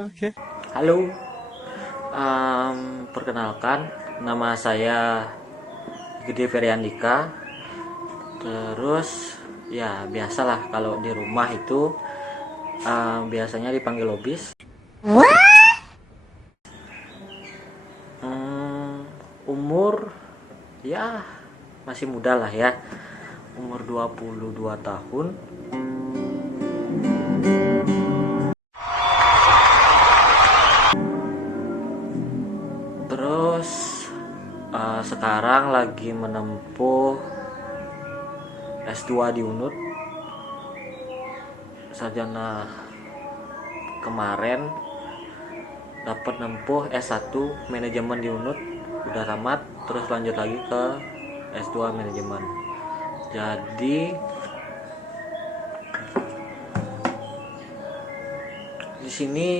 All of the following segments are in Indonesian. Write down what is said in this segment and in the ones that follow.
Oke. Halo, perkenalkan nama saya Gede Feryandika. Terus ya biasalah kalau di rumah itu biasanya dipanggil Lobis. Umur ya masih muda lah ya, umur 22 tahun. Terus sekarang lagi menempuh S2 di UNUD. Sarjana kemarin dapat nempuh S1 manajemen di UNUD, udah tamat, terus lanjut lagi ke S2 manajemen. Jadi di sini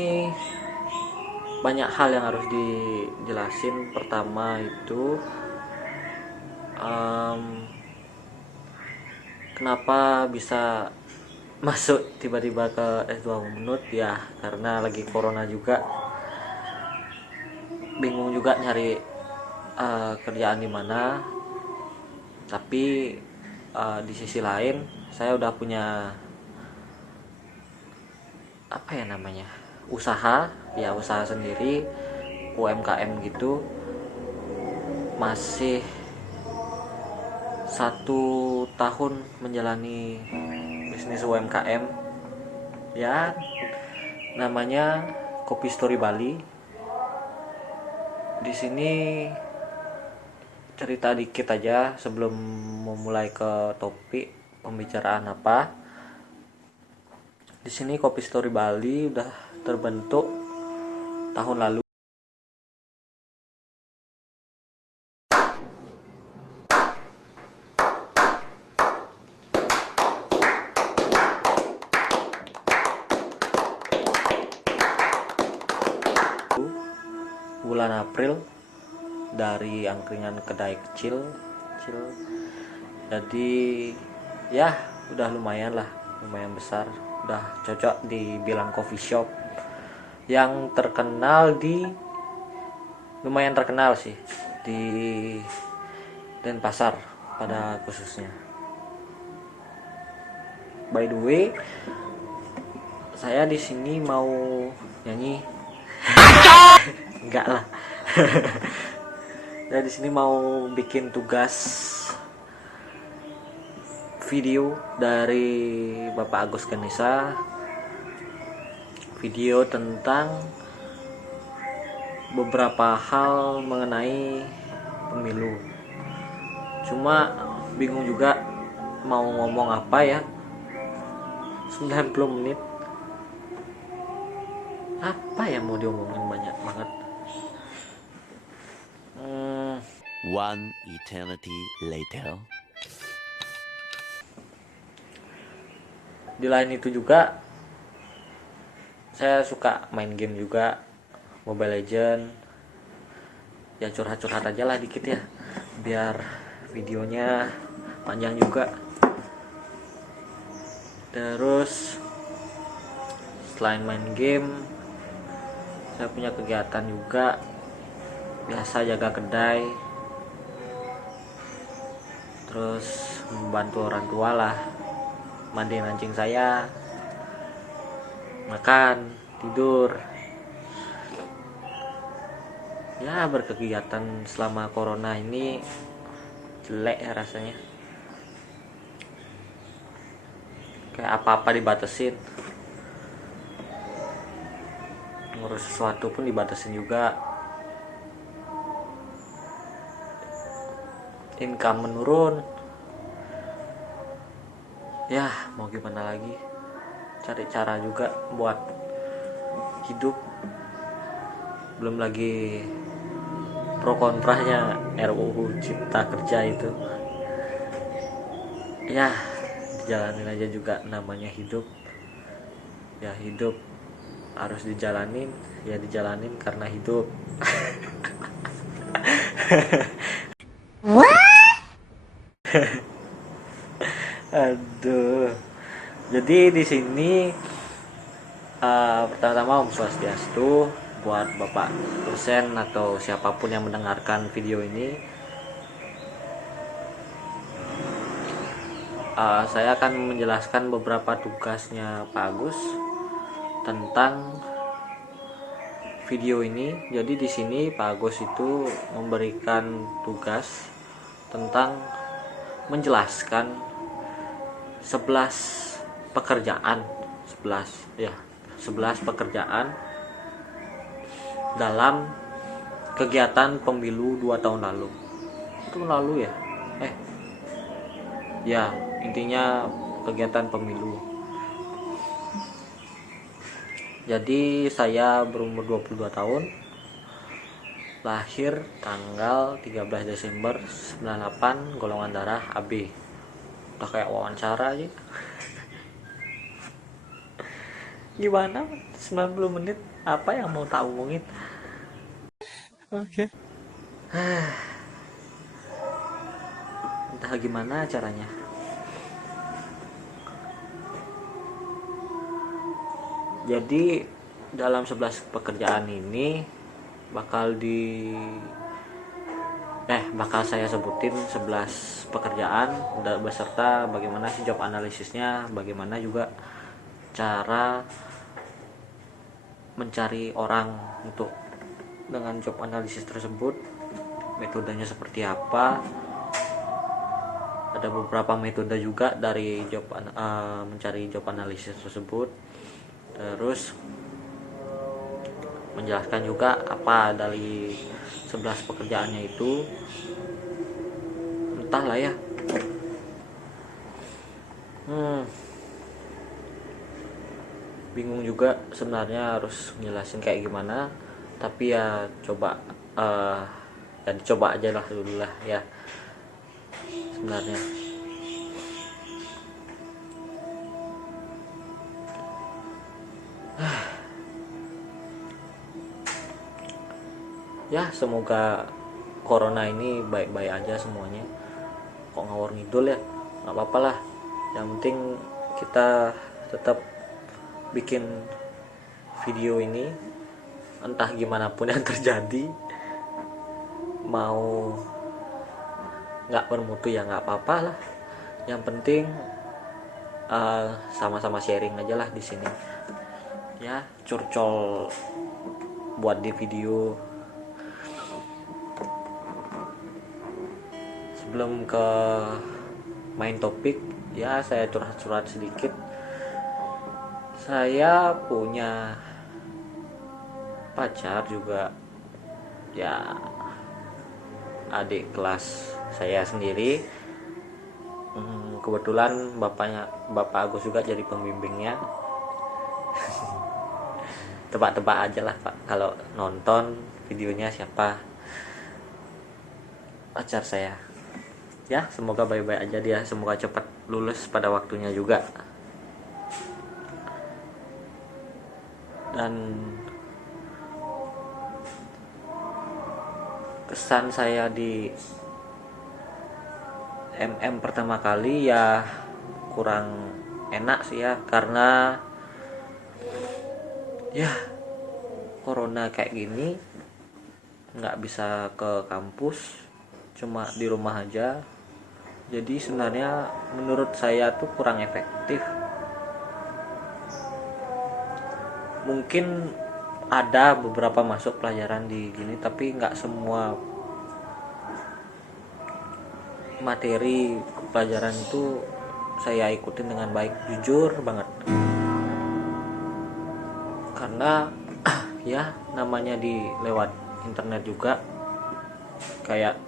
banyak hal yang harus dijelasin. Pertama itu kenapa bisa masuk tiba-tiba ke S2 UNUD, ya karena lagi corona juga, bingung juga nyari kerjaan di mana. Tapi di sisi lain saya udah punya apa ya namanya, usaha sendiri, UMKM gitu. Masih 1 tahun menjalani bisnis UMKM ya, namanya Kopi Story Bali. Di sini cerita dikit aja sebelum memulai ke topik pembicaraan apa. Di sini Kopi Story Bali udah terbentuk tahun lalu. Bulan April, dari angkringan kedai kecil. Jadi ya udah lumayan lah, lumayan besar, udah cocok dibilang coffee shop yang lumayan terkenal sih di Denpasar pada khususnya. By the way, saya di sini mau nyanyi. Enggak lah. Saya di sini mau bikin tugas video dari Bapak Agus Ganesa, video tentang beberapa hal mengenai pemilu. Cuma bingung juga mau ngomong apa ya, 90 menit apa ya mau diomongin, banyak banget. One eternity later. Di lain itu juga saya suka main game juga, Mobile Legend. Ya curhat-curhat aja lah dikit ya, biar videonya panjang juga. Terus selain main game, saya punya kegiatan juga, biasa jaga kedai, terus membantu orang tua lah, mandiin anjing saya, makan, tidur. Ya berkegiatan selama corona ini jelek ya rasanya, kayak apa-apa dibatasin, ngurus sesuatu pun dibatasin juga, income menurun. Ya mau gimana lagi, cari cara juga buat hidup. Belum lagi pro kontranya RUU Cipta Kerja itu. Ya dijalanin aja juga, namanya hidup. Ya hidup harus dijalanin, ya dijalanin karena hidup. Aduh. Jadi di sini Pertama-tama Om Swastiastu buat Bapak dosen atau siapapun yang mendengarkan video ini. Saya akan menjelaskan beberapa tugasnya Pak Agus tentang video ini. Jadi di sini Pak Agus itu memberikan tugas tentang menjelaskan 11 pekerjaan 11 pekerjaan dalam kegiatan pemilu 2 tahun lalu. Itu lalu ya? Ya, intinya kegiatan pemilu. Jadi saya berumur 22 tahun. Lahir tanggal 13 Desember 98, golongan darah AB. Udah kayak wawancara aja. Gimana 90 menit, apa yang mau tak omongin? Oke. Entah gimana caranya. Jadi dalam 11 pekerjaan ini bakal saya sebutin 11 pekerjaan beserta bagaimana sih job analisisnya, bagaimana juga cara mencari orang untuk dengan job analisis tersebut, metodenya seperti apa. Ada beberapa metode juga dari mencari job analisis tersebut. Terus menjelaskan juga apa dari 11 pekerjaannya itu. Entahlah ya. Bingung juga sebenarnya harus ngejelasin kayak gimana, tapi ya coba ya dicoba aja lah dulu lah ya sebenarnya. Ya semoga corona ini baik-baik aja semuanya. Kok ngawur ngidul ya, nggak apa-apa lah, yang penting kita tetap bikin video ini entah gimana pun yang terjadi. Mau nggak bermutu ya nggak apa-apa lah, yang penting sama-sama sharing aja lah di sini ya, curcol buat di video. Sebelum ke main topik ya, saya curhat-curhat sedikit. Saya punya pacar juga ya, adik kelas saya sendiri. Kebetulan Bapak Agus juga jadi pembimbingnya. Tebak-tebak aja lah Pak kalau nonton videonya siapa pacar saya. Ya semoga baik-baik aja dia, semoga cepat lulus pada waktunya juga. Dan kesan saya di MM pertama kali ya kurang enak sih ya, karena ya corona kayak gini nggak bisa ke kampus, cuma di rumah aja. Jadi sebenarnya menurut saya tuh kurang efektif. Mungkin ada beberapa masuk pelajaran di gini, tapi nggak semua materi pelajaran itu saya ikutin dengan baik, jujur banget. Karena ya namanya di lewat internet juga kayak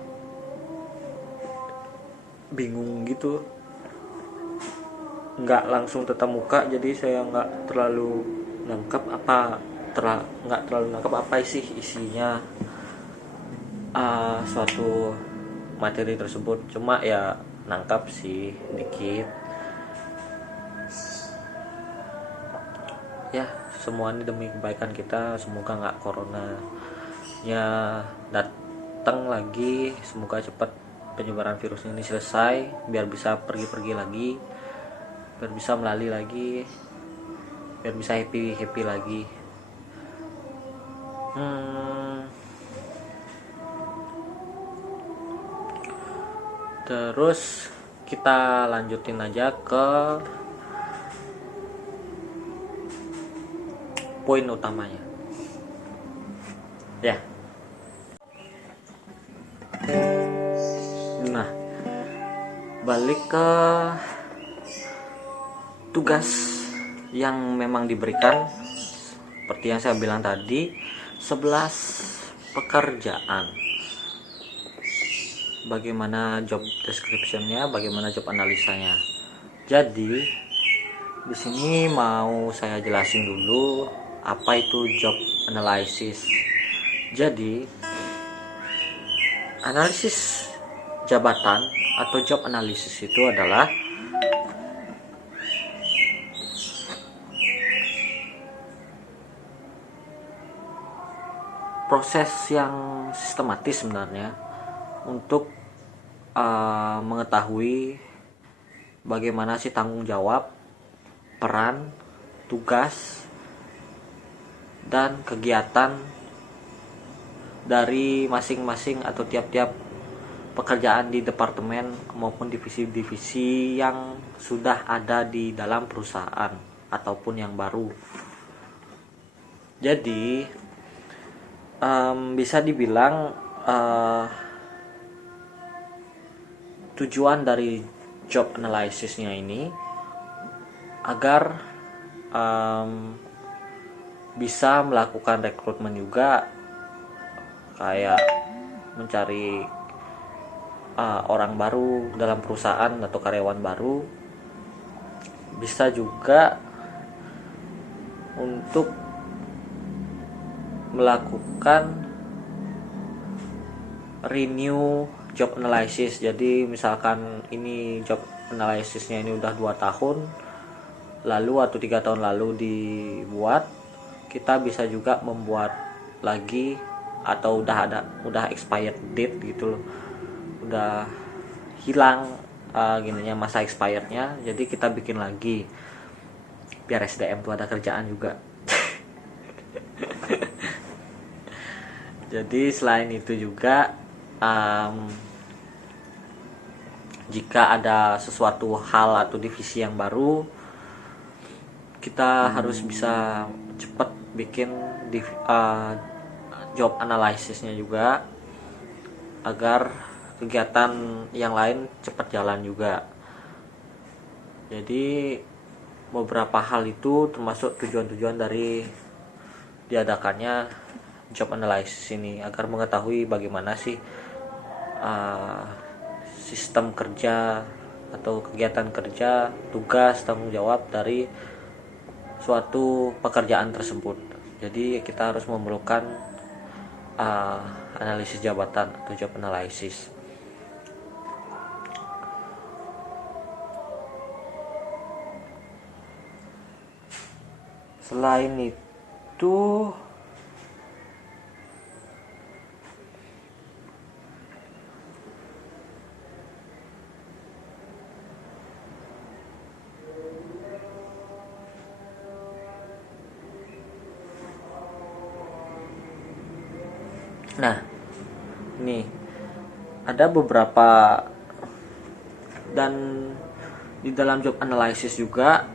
bingung gitu, nggak langsung tetap muka, jadi saya nggak terlalu nangkep apa sih isinya suatu materi tersebut. Cuma ya nangkap sih dikit ya. Semua ini demi kebaikan kita, semoga nggak corona ya datang lagi, semoga cepat penyebaran virus ini selesai biar bisa pergi-pergi lagi, biar bisa melalui lagi biar bisa happy lagi. Terus kita lanjutin aja ke poin utamanya ya. Nah, balik ke tugas yang memang diberikan. Seperti yang saya bilang tadi, 11 pekerjaan. Bagaimana job description-nya, bagaimana job analisanya. Jadi di sini mau saya jelasin dulu apa itu job analysis. Jadi analisis jabatan atau job analysis itu adalah proses yang sistematis sebenarnya untuk mengetahui bagaimana sih tanggung jawab, peran, tugas, dan kegiatan dari masing-masing atau tiap-tiap pekerjaan di departemen maupun divisi-divisi yang sudah ada di dalam perusahaan ataupun yang baru. Jadi bisa dibilang tujuan dari job analysisnya ini agar bisa melakukan rekrutmen juga, kayak mencari orang baru dalam perusahaan atau karyawan baru. Bisa juga untuk melakukan renew job analysis. Jadi misalkan ini job analysisnya ini udah 2 tahun lalu atau 3 tahun lalu dibuat, kita bisa juga membuat lagi atau udah expired date gitu loh, udah hilang gininya masa expirednya, jadi kita bikin lagi biar SDM tuh ada kerjaan juga. Jadi selain itu juga jika ada sesuatu hal atau divisi yang baru, kita harus bisa cepat bikin job analisisnya juga agar kegiatan yang lain cepat jalan juga. Jadi beberapa hal itu termasuk tujuan-tujuan dari diadakannya job analysis ini, agar mengetahui bagaimana sih sistem kerja atau kegiatan kerja, tugas, tanggung jawab dari suatu pekerjaan tersebut. Jadi kita harus memerlukan analisis jabatan atau job analysis. Selain itu nih ada beberapa, dan di dalam job analysis juga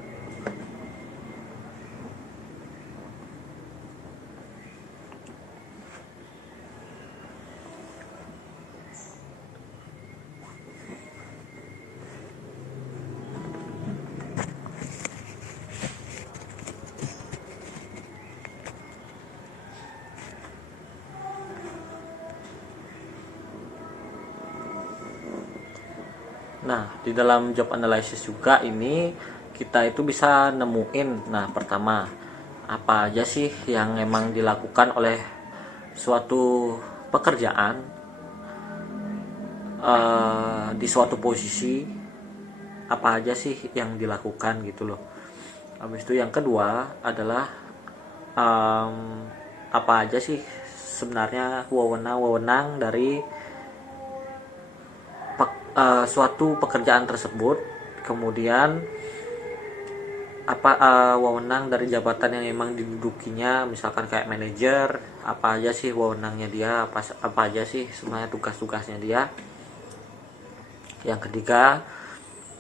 di dalam job analysis juga ini kita itu bisa nemuin, pertama apa aja sih yang emang dilakukan oleh suatu pekerjaan di suatu posisi, apa aja sih yang dilakukan gitu loh. Habis itu yang kedua adalah apa aja sih sebenarnya wewenang dari suatu pekerjaan tersebut. Kemudian wewenang dari jabatan yang emang didudukinya, misalkan kayak manajer, apa aja sih wewenangnya dia, apa aja sih sebenarnya tugas-tugasnya dia. Yang ketiga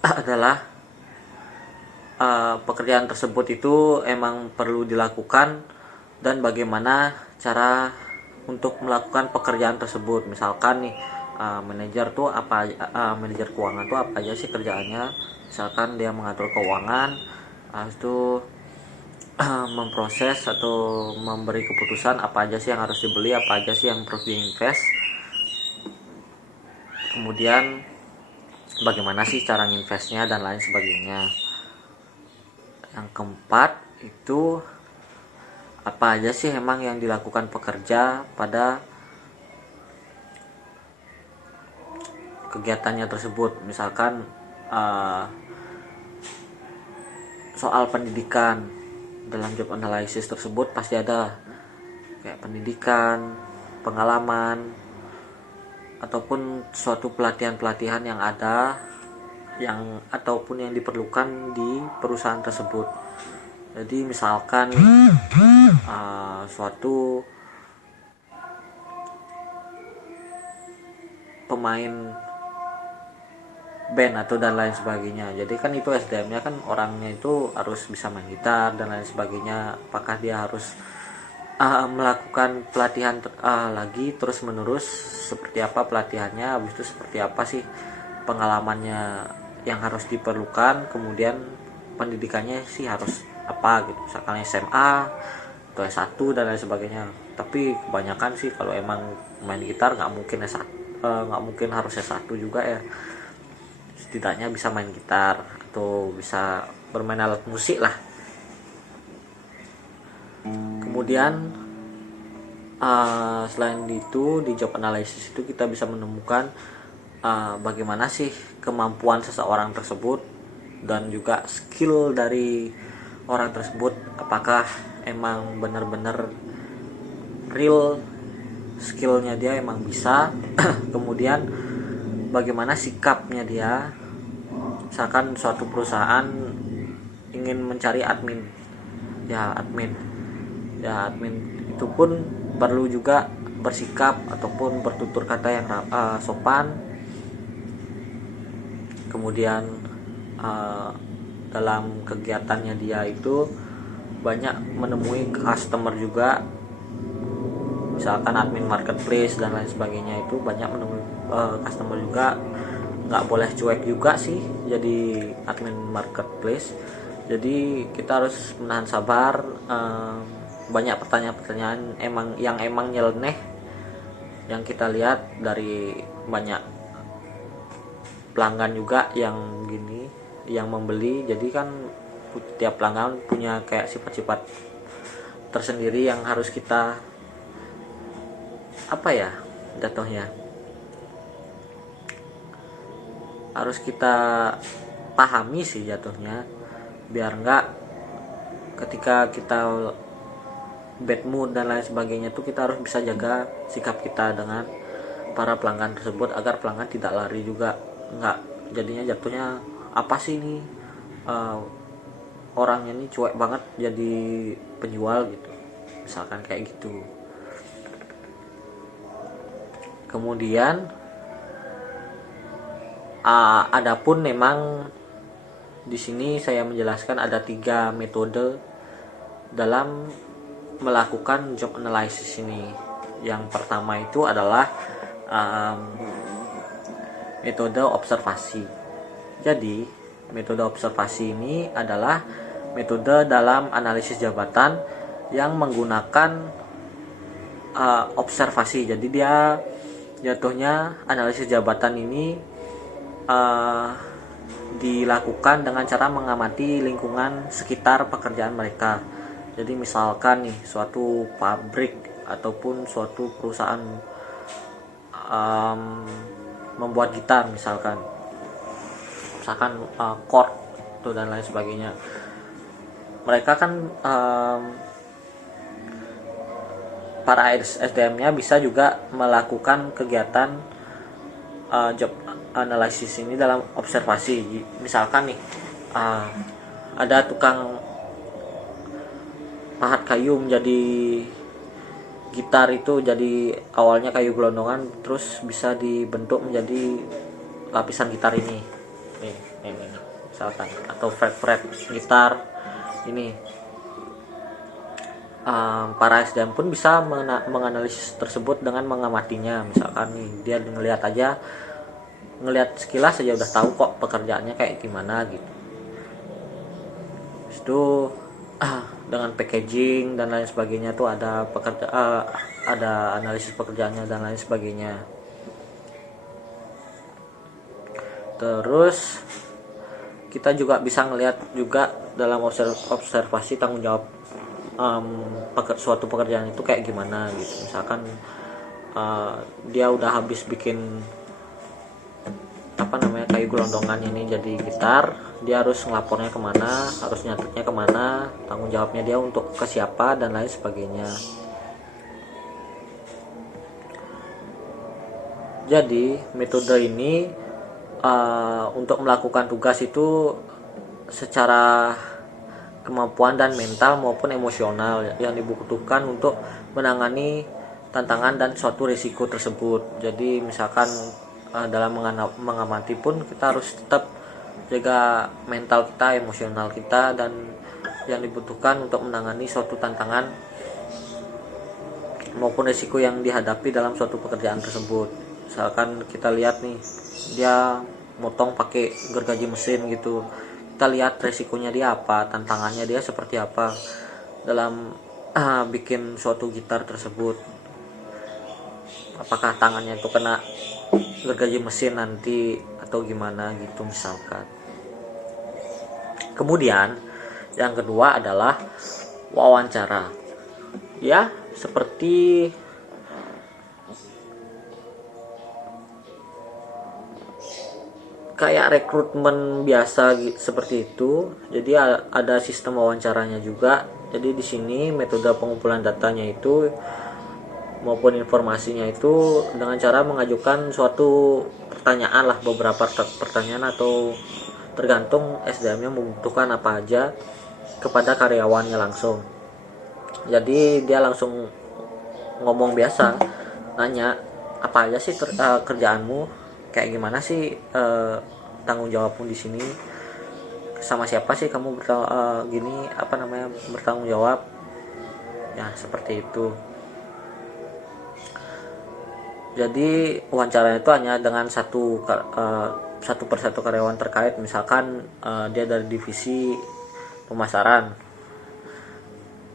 adalah pekerjaan tersebut itu emang perlu dilakukan dan bagaimana cara untuk melakukan pekerjaan tersebut. Misalkan nih manajer keuangan tuh apa aja sih kerjaannya. Misalkan dia mengatur keuangan, itu memproses atau memberi keputusan apa aja sih yang harus dibeli, apa aja sih yang perlu diinvest. Kemudian bagaimana sih cara nginvestnya dan lain sebagainya. Yang keempat itu apa aja sih emang yang dilakukan pekerja pada kegiatannya tersebut. Misalkan soal pendidikan, dalam job analysis tersebut pasti ada kayak pendidikan, pengalaman, ataupun suatu pelatihan-pelatihan yang ada ataupun yang diperlukan di perusahaan tersebut. Jadi misalkan suatu pemain band atau dan lain sebagainya, jadi kan itu SDM-nya kan orangnya itu harus bisa main gitar dan lain sebagainya. Apakah dia harus melakukan pelatihan lagi terus menerus, seperti apa pelatihannya, habis itu seperti apa sih pengalamannya yang harus diperlukan, kemudian pendidikannya sih harus apa gitu, misalkan SMA atau S1 dan lain sebagainya. Tapi kebanyakan sih kalau emang main gitar nggak mungkin harus S1 juga ya, setidaknya bisa main gitar atau bisa bermain alat musik lah. Kemudian selain itu di job analysis itu kita bisa menemukan bagaimana sih kemampuan seseorang tersebut dan juga skill dari orang tersebut, apakah emang benar-benar real skillnya dia emang bisa. Kemudian bagaimana sikapnya dia. Misalkan suatu perusahaan ingin mencari admin itu pun perlu juga bersikap ataupun bertutur kata yang sopan. Kemudian dalam kegiatannya dia itu banyak menemui customer juga, misalkan admin marketplace dan lain sebagainya, itu banyak menemui customer juga. Nggak boleh cuek juga sih jadi admin marketplace. Jadi kita harus menahan sabar. Banyak pertanyaan-pertanyaan yang emang nyeleneh yang kita lihat dari banyak pelanggan juga yang membeli. Jadi kan tiap pelanggan punya kayak sifat-sifat tersendiri yang harus kita jatuhnya harus kita pahami sih jatuhnya, biar nggak ketika kita bad mood dan lain sebagainya tuh kita harus bisa jaga sikap kita dengan para pelanggan tersebut agar pelanggan tidak lari juga. Nggak jadinya jatuhnya apa sih ini orangnya ini cuek banget jadi penjual gitu, misalkan kayak gitu. Kemudian adapun memang di sini saya menjelaskan ada 3 metode dalam melakukan job analysis ini. Yang pertama itu adalah metode observasi. Jadi metode observasi ini adalah metode dalam analisis jabatan yang menggunakan observasi. Jadi dia jatuhnya analisis jabatan ini dilakukan dengan cara mengamati lingkungan sekitar pekerjaan mereka. Jadi misalkan nih suatu pabrik ataupun suatu perusahaan membuat gitar, misalkan chord itu dan lain sebagainya. Mereka kan para SDM-nya bisa juga melakukan kegiatan job analysis ini dalam observasi. Misalkan nih ada tukang pahat kayu menjadi gitar itu, jadi awalnya kayu gelondongan terus bisa dibentuk menjadi lapisan gitar ini. Nih, misalkan, atau fret gitar ini. Para SDM pun bisa menganalisis tersebut dengan mengamatinya. Misalkan nih, dia ngelihat sekilas saja udah tahu kok pekerjaannya kayak gimana gitu. Terus itu dengan packaging dan lain sebagainya tuh ada ada analisis pekerjaannya dan lain sebagainya. Terus kita juga bisa ngelihat juga dalam observasi tanggung jawab suatu pekerjaan itu kayak gimana gitu. Misalkan dia udah habis bikin kayu gelondongan ini jadi gitar, dia harus ngelapornya kemana, harus nyatetnya kemana, tanggung jawabnya dia untuk ke siapa dan lain sebagainya. Jadi metode ini untuk melakukan tugas itu secara kemampuan dan mental maupun emosional yang dibutuhkan untuk menangani tantangan dan suatu risiko tersebut. Jadi misalkan dalam mengamati pun kita harus tetap jaga mental kita, emosional kita, dan yang dibutuhkan untuk menangani suatu tantangan maupun risiko yang dihadapi dalam suatu pekerjaan tersebut. Misalkan kita lihat nih, dia motong pakai gergaji mesin gitu, kita lihat resikonya dia apa, tantangannya dia seperti apa dalam bikin suatu gitar tersebut. Apakah tangannya itu kena gergaji mesin nanti atau gimana gitu misalkan. Kemudian yang kedua adalah wawancara. Ya, seperti kayak rekrutmen biasa seperti itu. Jadi ada sistem wawancaranya juga. Jadi di sini metode pengumpulan datanya itu maupun informasinya itu dengan cara mengajukan suatu pertanyaan lah, beberapa pertanyaan, atau tergantung SDM-nya membutuhkan apa aja kepada karyawannya langsung. Jadi dia langsung ngomong biasa, nanya apa aja sih kerjaanmu, kayak gimana sih tanggung jawabmu di sini, sama siapa sih kamu bertanggung jawab, ya seperti itu. Jadi wawancaranya itu hanya dengan satu persatu karyawan terkait. Misalkan dia dari divisi pemasaran,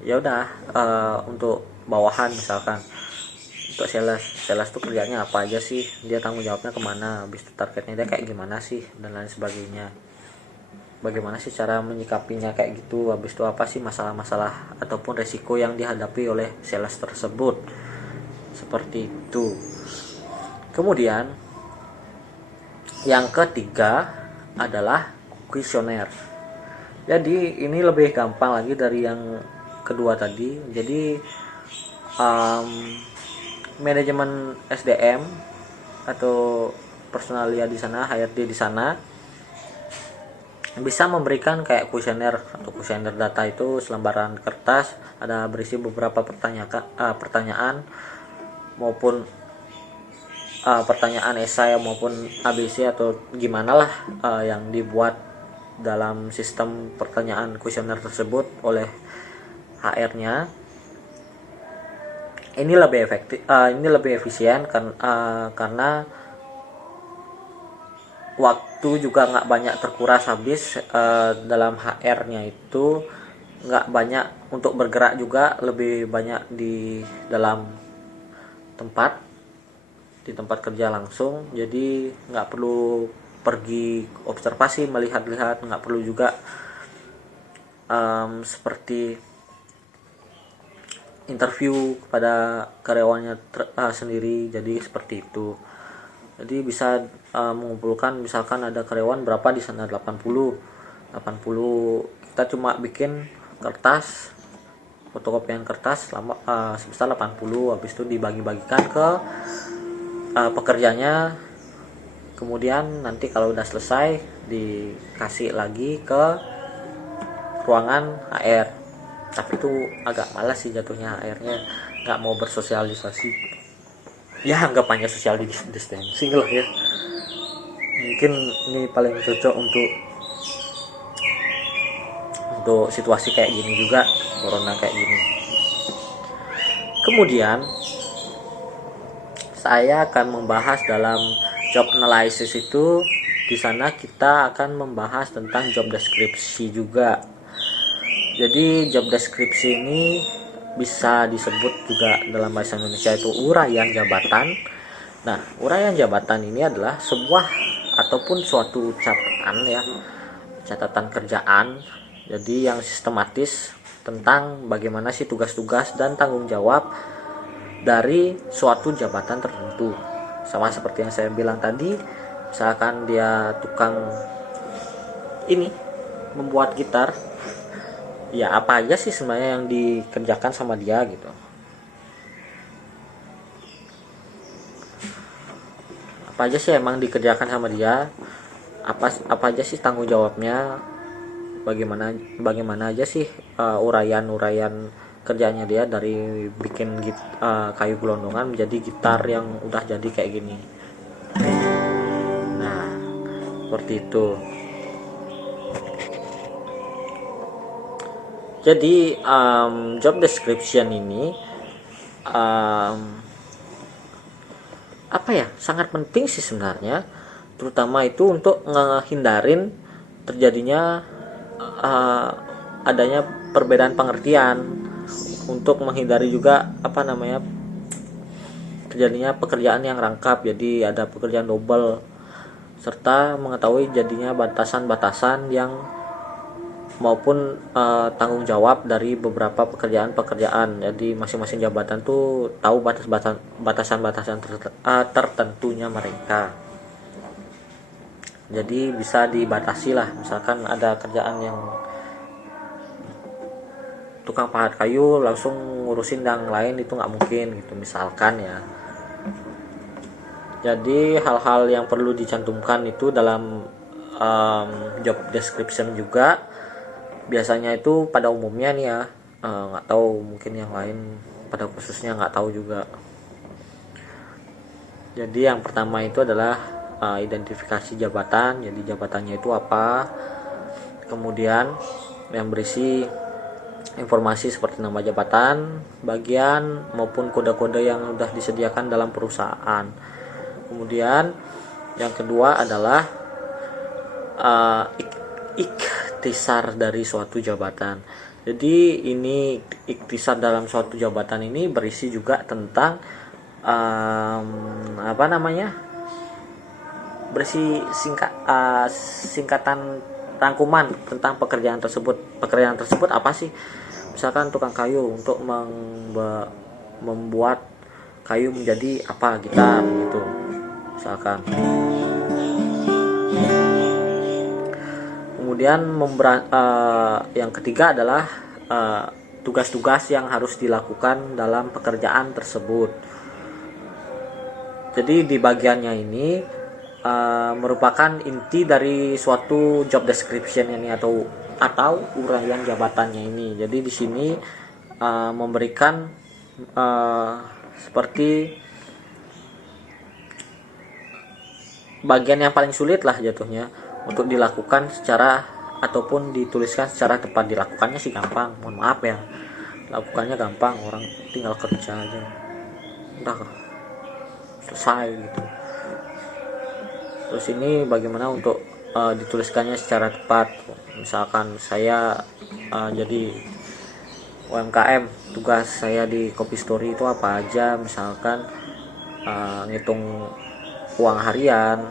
ya udah untuk bawahan, misalkan untuk sales tuh kerjanya apa aja sih, dia tanggung jawabnya kemana, habis itu targetnya dia kayak gimana sih, dan lain sebagainya. Bagaimana sih cara menyikapinya kayak gitu, habis itu apa sih masalah-masalah ataupun resiko yang dihadapi oleh sales tersebut, seperti itu. Kemudian yang ketiga adalah kuesioner. Jadi ini lebih gampang lagi dari yang kedua tadi. Jadi manajemen SDM atau personalia di sana, HRD di sana, bisa memberikan kayak kuesioner atau kuesioner data. Itu selembaran kertas, ada berisi beberapa pertanyaan maupun pertanyaan esai maupun ABC atau gimana lah yang dibuat dalam sistem pertanyaan kuesioner tersebut oleh HR-nya. Ini lebih efektif, ini lebih efisien karena waktu juga nggak banyak terkuras habis. Dalam HR-nya itu nggak banyak untuk bergerak, juga lebih banyak di dalam tempat kerja langsung. Jadi nggak perlu pergi observasi, melihat-lihat, nggak perlu juga seperti interview kepada karyawannya sendiri. Jadi seperti itu. Jadi bisa mengumpulkan, misalkan ada karyawan berapa di sana, 80, kita cuma bikin kertas, fotokopian kertas sebesar 80, habis itu dibagi-bagikan ke pekerjanya. Kemudian nanti kalau udah selesai dikasih lagi ke ruangan HR. tapi itu agak malas sih jatuhnya, akhirnya nggak mau bersosialisasi. Ya anggapannya social distancing lah ya. Mungkin ini paling cocok untuk situasi kayak gini juga, corona kayak gini. Kemudian saya akan membahas dalam job analysis itu, di sana kita akan membahas tentang job deskripsi juga. Jadi job deskripsi ini bisa disebut juga dalam bahasa Indonesia itu uraian jabatan. Nah, uraian jabatan ini adalah sebuah ataupun suatu catatan ya, catatan kerjaan. Jadi yang sistematis tentang bagaimana sih tugas-tugas dan tanggung jawab dari suatu jabatan tertentu. Sama seperti yang saya bilang tadi, misalkan dia tukang ini membuat gitar, ya apa aja sih sebenarnya yang dikerjakan sama dia gitu. Apa aja sih emang dikerjakan sama dia, apa aja sih tanggung jawabnya, bagaimana aja sih uraian kerjanya dia, dari bikin kayu gelondongan menjadi gitar yang udah jadi kayak gini. Nah, seperti itu. Jadi job description ini apa ya, sangat penting sih sebenarnya, terutama itu untuk ngehindarin terjadinya adanya perbedaan pengertian, untuk menghindari juga terjadinya pekerjaan yang rangkap, jadi ada pekerjaan double, serta mengetahui jadinya batasan-batasan yang maupun tanggung jawab dari beberapa pekerjaan. Jadi masing-masing jabatan tuh tahu batasan-batasan tertentunya mereka. Jadi bisa dibatasi lah, misalkan ada kerjaan yang tukang pahat kayu langsung ngurusin yang lain, itu nggak mungkin gitu misalkan ya. Jadi hal-hal yang perlu dicantumkan itu dalam job description juga. Biasanya itu pada umumnya nih ya, nggak tahu mungkin yang lain pada khususnya nggak tahu juga. Jadi yang pertama itu adalah identifikasi jabatan, jadi jabatannya itu apa, kemudian yang berisi informasi seperti nama jabatan, bagian maupun kode-kode yang sudah disediakan dalam perusahaan. Kemudian yang kedua adalah ikhtisar dari suatu jabatan. Jadi ini ikhtisar dalam suatu jabatan ini berisi juga tentang berisi singkatan rangkuman tentang pekerjaan tersebut. Pekerjaan tersebut apa sih? Misalkan tukang kayu untuk membuat kayu menjadi apa, gitar gitu misalkan. Kemudian yang ketiga adalah tugas-tugas yang harus dilakukan dalam pekerjaan tersebut. Jadi di bagiannya ini merupakan inti dari suatu job description ini atau uraian jabatannya ini. Jadi di sini memberikan seperti bagian yang paling sulit lah jatuhnya untuk dilakukan secara ataupun dituliskan secara tepat. Dilakukannya sih gampang, mohon maaf ya, lakukannya gampang, orang tinggal kerja aja udah selesai gitu. Terus ini bagaimana untuk dituliskannya secara tepat. Misalkan saya jadi UMKM, tugas saya di Kopi Story itu apa aja, misalkan ngitung uang harian,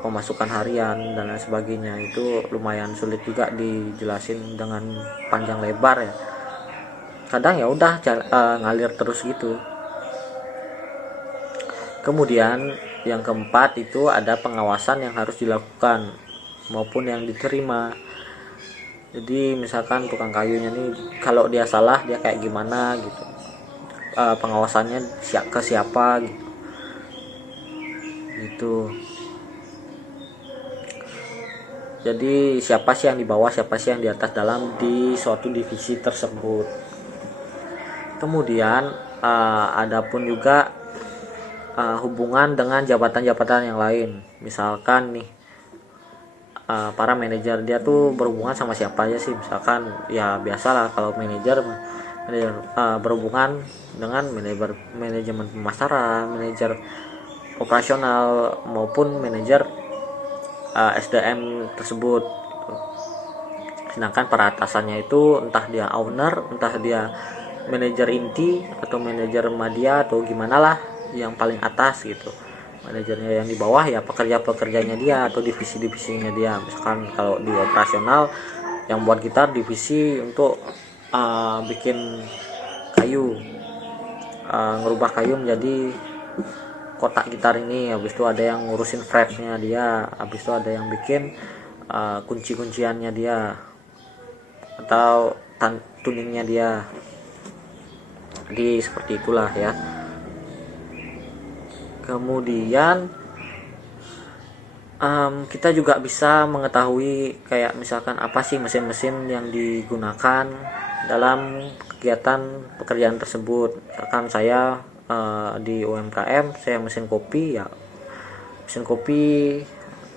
pemasukan harian dan lain sebagainya. Itu lumayan sulit juga dijelasin dengan panjang lebar ya, kadang ya udah ngalir terus gitu. Kemudian yang keempat itu ada pengawasan yang harus dilakukan maupun yang diterima. Jadi misalkan tukang kayunya nih, kalau dia salah dia kayak gimana gitu, pengawasannya ke siapa gitu. Jadi siapa sih yang di bawah, siapa sih yang di atas dalam di suatu divisi tersebut. Kemudian ada pun juga hubungan dengan jabatan-jabatan yang lain. Misalkan nih para manajer dia tuh berhubungan sama siapa aja sih. Misalkan ya biasalah kalau manajer berhubungan dengan manajemen pemasaran, manajer operasional maupun manajer SDM tersebut gitu. Sedangkan para atasannya itu entah dia owner, entah dia manajer inti atau manajer media atau gimana lah, yang paling atas gitu. Manajernya yang di bawah ya pekerja-pekerjanya dia atau divisi-divisinya dia. Misalkan kalau di operasional yang buat gitar divisi untuk bikin kayu, ngerubah kayu menjadi kotak gitar ini. Habis itu ada yang ngurusin fretnya dia, habis itu ada yang bikin kunci-kunciannya dia atau tuningnya dia. Jadi seperti itulah ya. Kemudian kita juga bisa mengetahui kayak misalkan apa sih mesin-mesin yang digunakan dalam kegiatan pekerjaan tersebut. Misalkan saya di UMKM saya mesin kopi ya, mesin kopi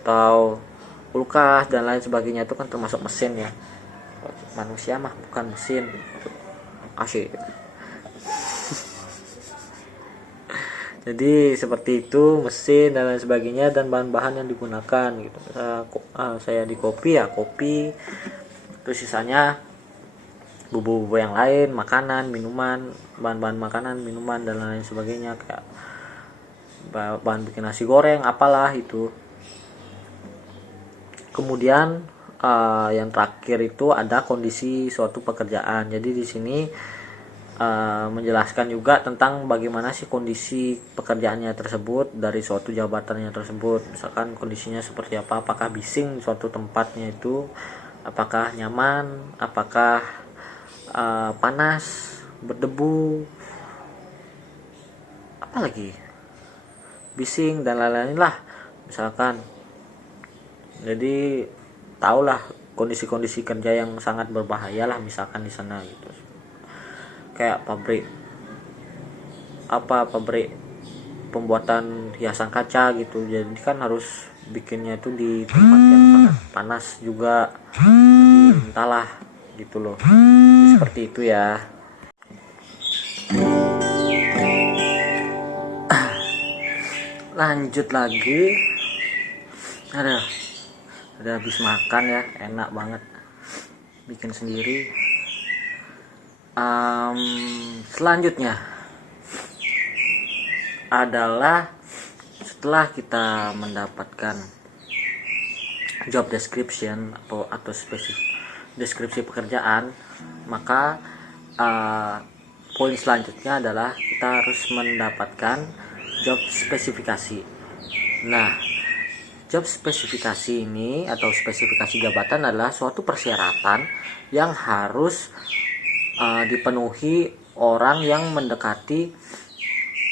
atau kulkas dan lain sebagainya itu kan termasuk mesin ya. Manusia mah bukan mesin, asyik. Jadi seperti itu mesin dan lain sebagainya dan bahan-bahan yang digunakan gitu. Saya di kopi ya kopi, terus sisanya bumbu-bumbu yang lain, makanan, minuman, bahan-bahan makanan, minuman dan lain sebagainya kayak bahan bikin nasi goreng apalah itu. Kemudian yang terakhir itu ada kondisi suatu pekerjaan. Jadi di sini menjelaskan juga tentang bagaimana sih kondisi pekerjaannya tersebut dari suatu jabatannya tersebut. Misalkan kondisinya seperti apa, apakah bising suatu tempatnya itu, apakah nyaman, apakah panas, berdebu, apalagi bising dan lain-lain lah misalkan. Jadi tahulah kondisi-kondisi kerja yang sangat berbahaya lah misalkan di sana gitu. Kayak pabrik pembuatan hiasan kaca gitu, jadi kan harus bikinnya itu di tempat yang sangat panas juga. Jadi entahlah gitu loh. Jadi seperti itu ya. Lanjut lagi. Udah habis makan ya, enak banget bikin sendiri. Selanjutnya adalah setelah kita mendapatkan job description atau deskripsi pekerjaan, maka poin selanjutnya adalah kita harus mendapatkan job spesifikasi. Nah, job spesifikasi ini atau spesifikasi jabatan adalah suatu persyaratan yang harus dipenuhi orang yang mendekati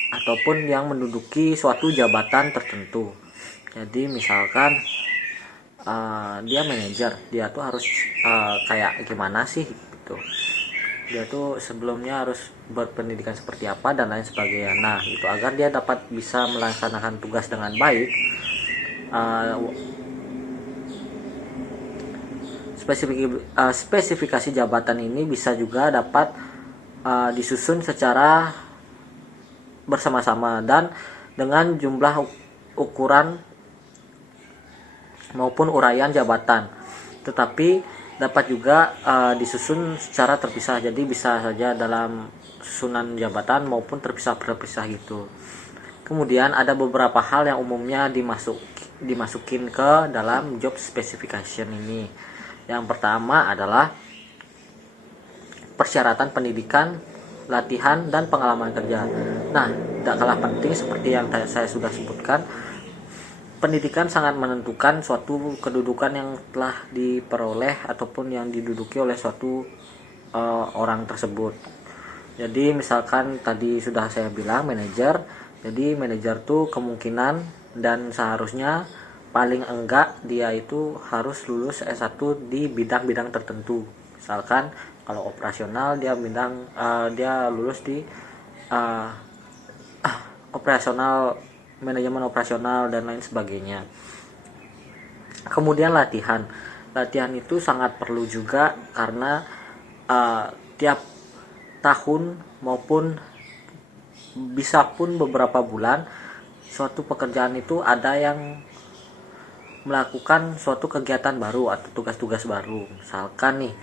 ataupun yang menduduki suatu jabatan tertentu. Jadi misalkan dia manajer, dia tuh harus kayak gimana sih gitu. Dia tuh sebelumnya harus berpendidikan seperti apa dan lain sebagainya. Nah, itu agar dia dapat bisa melaksanakan tugas dengan baik. Spesifikasi jabatan ini bisa juga dapat disusun secara bersama-sama dan dengan jumlah ukuran maupun uraian jabatan, tetapi dapat juga disusun secara terpisah. Jadi bisa saja dalam susunan jabatan maupun terpisah gitu. Kemudian ada beberapa hal yang umumnya dimasukin ke dalam job specification ini. Yang pertama adalah persyaratan pendidikan, latihan, dan pengalaman kerja. Nah, tidak kalah penting seperti yang saya sudah sebutkan, pendidikan sangat menentukan suatu kedudukan yang telah diperoleh ataupun yang diduduki oleh suatu orang tersebut. Jadi misalkan tadi sudah saya bilang manajer, jadi manajer tuh kemungkinan dan seharusnya paling enggak dia itu harus lulus S1 di bidang-bidang tertentu. Misalkan kalau operasional dia lulus di uh, operasional, manajemen operasional dan lain sebagainya. Kemudian latihan itu sangat perlu juga karena tiap tahun maupun bisa pun beberapa bulan suatu pekerjaan itu ada yang melakukan suatu kegiatan baru atau tugas-tugas baru. Misalkan nih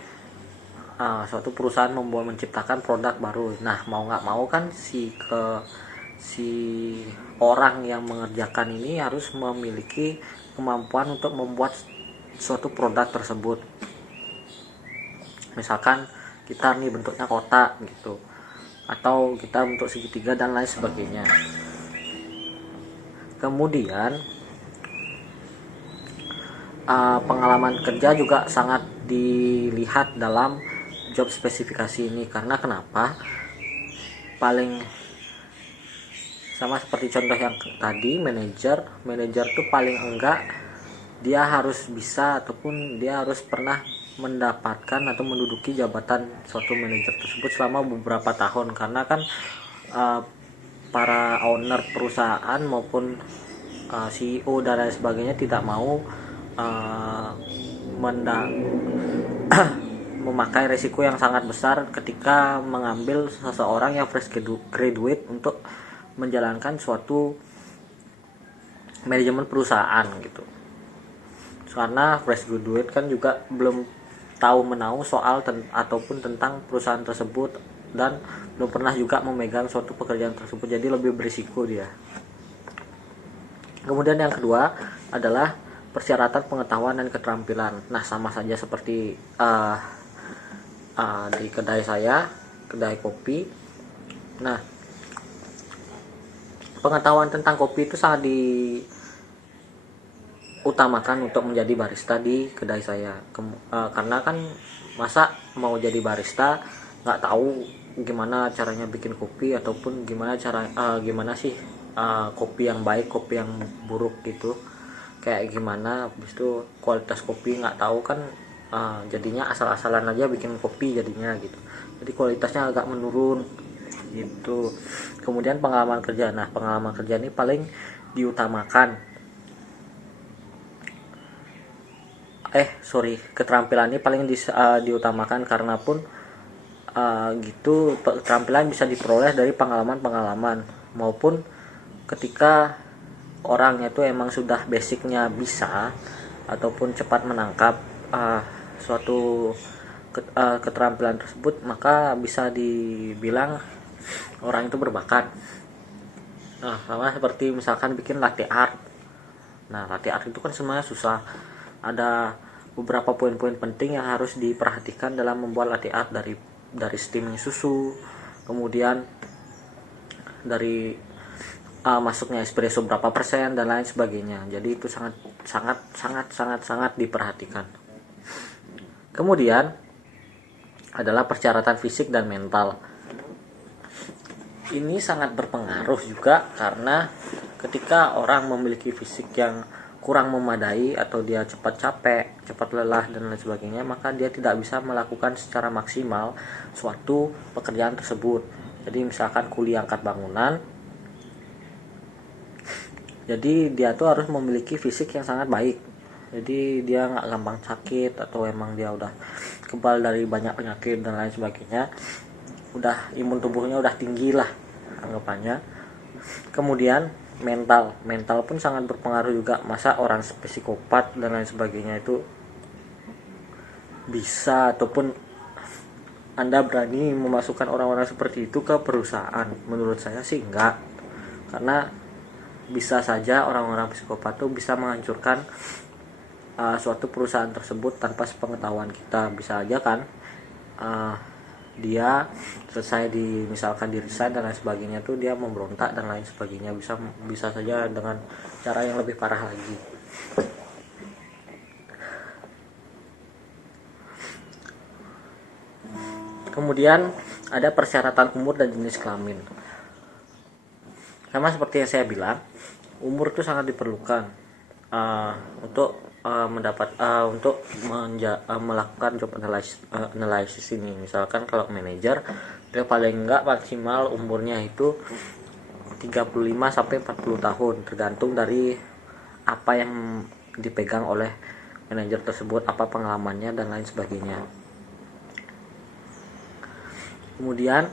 suatu perusahaan menciptakan produk baru. Nah, mau nggak mau kan si orang yang mengerjakan ini harus memiliki kemampuan untuk membuat suatu produk tersebut. Misalkan kita nih bentuknya kotak gitu, atau kita bentuk segitiga dan lain sebagainya. Kemudian pengalaman kerja juga sangat dilihat dalam job spesifikasi ini. Karena kenapa? Paling sama seperti contoh yang tadi, manajer tuh paling enggak dia harus bisa ataupun dia harus pernah mendapatkan atau menduduki jabatan suatu manajer tersebut selama beberapa tahun. Karena kan para owner perusahaan maupun CEO dan lain sebagainya tidak mau memakai resiko yang sangat besar ketika mengambil seseorang yang fresh graduate untuk menjalankan suatu manajemen perusahaan gitu. Karena fresh graduate kan juga belum tahu menahu soal ataupun tentang perusahaan tersebut dan belum pernah juga memegang suatu pekerjaan tersebut, jadi lebih berisiko dia. Kemudian yang kedua adalah persyaratan pengetahuan dan keterampilan. Nah, sama saja seperti di kedai saya, kedai kopi. Nah, pengetahuan tentang kopi itu sangat diutamakan untuk menjadi barista di kedai saya. Karena kan masa mau jadi barista nggak tahu gimana caranya bikin kopi ataupun gimana sih kopi yang baik, kopi yang buruk gitu, kayak gimana, habis itu kualitas kopi nggak tahu kan, jadinya asal-asalan aja bikin kopi jadinya gitu, jadi kualitasnya agak menurun gitu. Kemudian pengalaman kerja. Nah, pengalaman kerja ini paling diutamakan. Keterampilan ini paling diutamakan karena pun gitu keterampilan bisa diperoleh dari pengalaman maupun ketika orangnya itu emang sudah basicnya bisa ataupun cepat menangkap suatu keterampilan tersebut, maka bisa dibilang orang itu berbakat. Nah, sama seperti misalkan bikin latte art. Nah, latte art itu kan sebenarnya susah. Ada beberapa poin-poin penting yang harus diperhatikan dalam membuat latte art, dari steaming susu, kemudian dari masuknya espresso berapa persen dan lain sebagainya. Jadi itu sangat diperhatikan. Kemudian adalah persyaratan fisik dan mental. Ini sangat berpengaruh juga karena ketika orang memiliki fisik yang kurang memadai atau dia cepat capek, cepat lelah dan lain sebagainya, maka dia tidak bisa melakukan secara maksimal suatu pekerjaan tersebut. Jadi misalkan kuli angkat bangunan, jadi dia tuh harus memiliki fisik yang sangat baik. Jadi dia nggak gampang sakit atau emang dia udah kebal dari banyak penyakit dan lain sebagainya. Udah imun tubuhnya udah tinggi lah anggapannya. Kemudian mental pun sangat berpengaruh juga. Masa orang psikopat dan lain sebagainya itu bisa ataupun Anda berani memasukkan orang-orang seperti itu ke perusahaan? Menurut saya sih enggak. Karena bisa saja orang-orang psikopat itu bisa menghancurkan suatu perusahaan tersebut tanpa sepengetahuan kita. Bisa aja kan dia selesai misalkan di resign dan lain sebagainya tuh dia memberontak dan lain sebagainya, bisa saja dengan cara yang lebih parah lagi. Kemudian ada persyaratan umur dan jenis kelamin. Sama seperti yang saya bilang, umur itu sangat diperlukan untuk melakukan job analysis ini. Misalkan kalau manajer, dia paling enggak maksimal umurnya itu 35 sampai 40 tahun, tergantung dari apa yang dipegang oleh manajer tersebut, apa pengalamannya dan lain sebagainya. Kemudian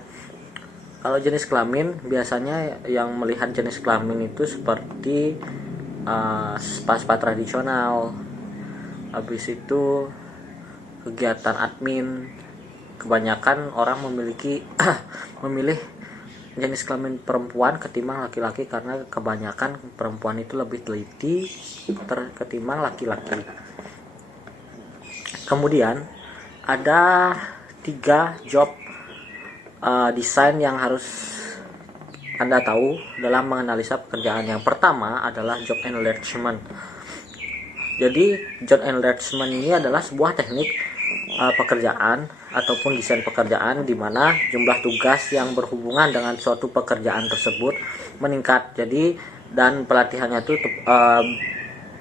kalau jenis kelamin, biasanya yang melihat jenis kelamin itu seperti spa tradisional, habis itu kegiatan admin. Kebanyakan orang memilih jenis kelamin perempuan ketimbang laki-laki, karena kebanyakan perempuan itu lebih teliti ketimbang laki-laki. Kemudian ada 3 job desain yang harus Anda tahu dalam menganalisa pekerjaan. Yang pertama adalah job enlargement. Jadi job enlargement ini adalah sebuah teknik pekerjaan ataupun desain pekerjaan di mana jumlah tugas yang berhubungan dengan suatu pekerjaan tersebut meningkat. Jadi dan pelatihannya itu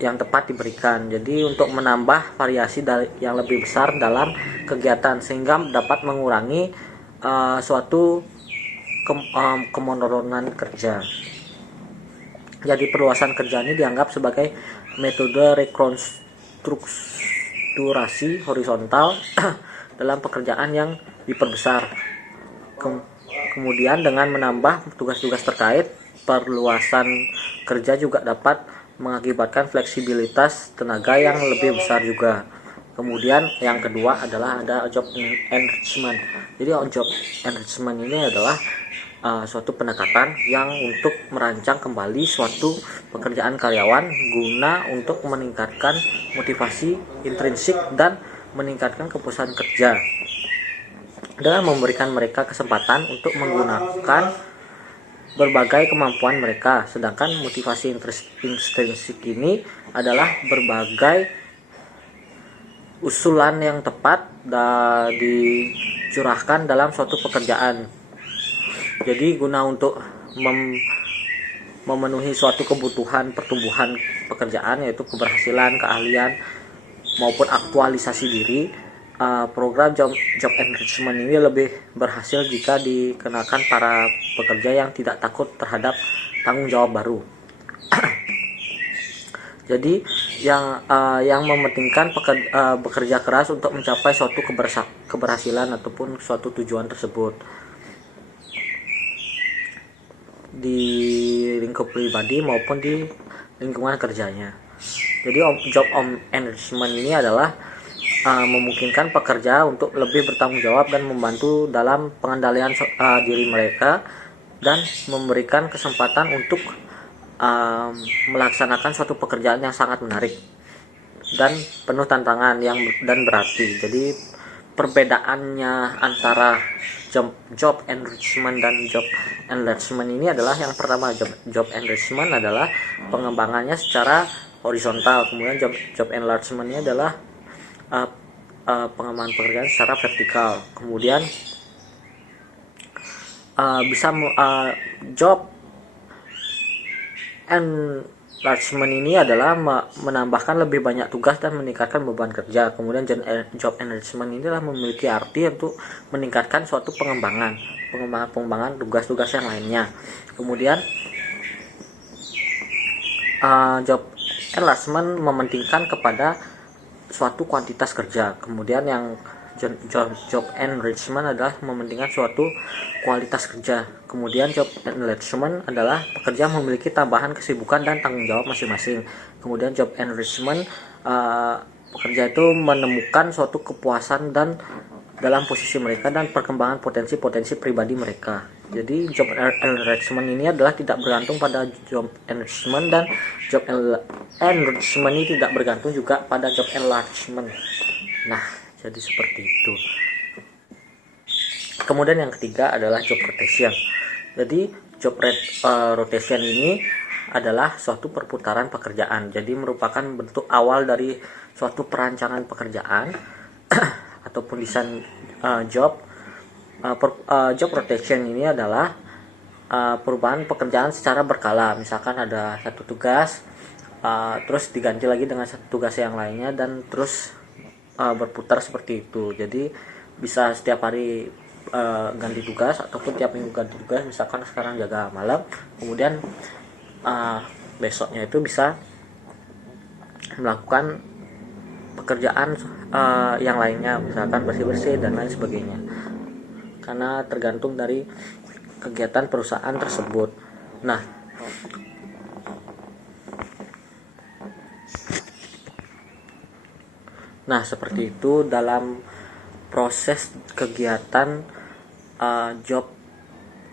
yang tepat diberikan. Jadi untuk menambah variasi yang lebih besar dalam kegiatan sehingga dapat mengurangi suatu kemonotonan kerja. Jadi perluasan kerja ini dianggap sebagai metode rekonstrukturasi horizontal dalam pekerjaan yang diperbesar. Kemudian dengan menambah tugas-tugas terkait, perluasan kerja juga dapat mengakibatkan fleksibilitas tenaga yang lebih besar juga. Kemudian yang kedua adalah ada job enrichment. Jadi job enrichment ini adalah suatu pendekatan yang untuk merancang kembali suatu pekerjaan karyawan guna untuk meningkatkan motivasi intrinsik dan meningkatkan kepuasan kerja dengan memberikan mereka kesempatan untuk menggunakan berbagai kemampuan mereka. Sedangkan motivasi intrinsik ini adalah berbagai usulan yang tepat dicurahkan dalam suatu pekerjaan. Jadi guna untuk memenuhi suatu kebutuhan pertumbuhan pekerjaan, yaitu keberhasilan, keahlian maupun aktualisasi diri, program job enrichment ini lebih berhasil jika dikenakan para pekerja yang tidak takut terhadap tanggung jawab baru. Jadi yang mementingkan bekerja keras untuk mencapai suatu keberhasilan ataupun suatu tujuan tersebut di lingkup pribadi maupun di lingkungan kerjanya. Jadi job enrichment ini adalah memungkinkan pekerja untuk lebih bertanggung jawab dan membantu dalam pengendalian diri mereka dan memberikan kesempatan untuk melaksanakan suatu pekerjaan yang sangat menarik dan penuh tantangan dan berarti. Jadi perbedaannya antara job enrichment dan job enlargement ini adalah, yang pertama job enrichment adalah pengembangannya secara horizontal, kemudian job enlargement ini adalah pengembangan pekerjaan secara vertikal. Kemudian job enlargement ini adalah menambahkan lebih banyak tugas dan meningkatkan beban kerja. Kemudian job enrichment ini adalah memiliki arti untuk meningkatkan suatu pengembangan tugas-tugas yang lainnya. Kemudian job enlargement mementingkan kepada suatu kuantitas kerja. Kemudian yang job enrichment adalah mementingkan suatu kualitas kerja. Kemudian job enlargement adalah pekerja memiliki tambahan kesibukan dan tanggung jawab masing-masing. Kemudian job enrichment, pekerja itu menemukan suatu kepuasan dan dalam posisi mereka dan perkembangan potensi-potensi pribadi mereka. Jadi job enrichment ini adalah tidak bergantung pada job enrichment, dan job enrichment ini tidak bergantung juga pada job enlargement. Nah, jadi seperti itu. Kemudian yang ketiga adalah job rotation. Jadi job rotation ini adalah suatu perputaran pekerjaan. Jadi merupakan bentuk awal dari suatu perancangan pekerjaan ataupun desain job. Job rotation ini adalah perubahan pekerjaan secara berkala. Misalkan ada satu tugas, terus diganti lagi dengan tugas yang lainnya, dan terus berputar seperti itu. Jadi bisa setiap hari ganti tugas, ataupun tiap minggu ganti tugas. Misalkan sekarang jaga malam, kemudian besoknya itu bisa melakukan pekerjaan yang lainnya, misalkan bersih-bersih dan lain sebagainya, karena tergantung dari kegiatan perusahaan tersebut. Nah, seperti itu dalam proses kegiatan job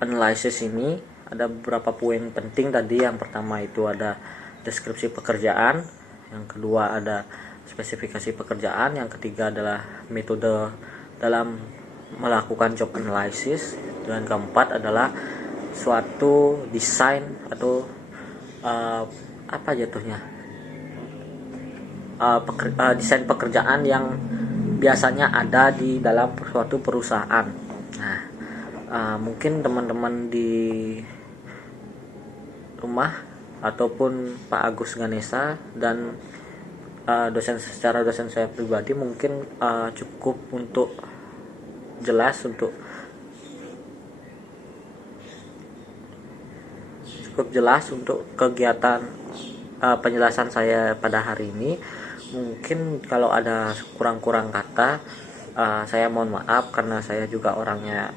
analysis ini. Ada beberapa poin penting tadi. Yang pertama itu ada deskripsi pekerjaan, yang kedua ada spesifikasi pekerjaan, yang ketiga adalah metode dalam melakukan job analysis, dan keempat adalah suatu desain atau apa jatuhnya, desain pekerjaan yang biasanya ada di dalam suatu perusahaan. Nah, mungkin teman-teman di rumah ataupun Pak Agus Ganesha dan dosen saya pribadi mungkin cukup jelas untuk kegiatan penjelasan saya pada hari ini. Mungkin kalau ada kurang-kurang kata, saya mohon maaf, karena saya juga orangnya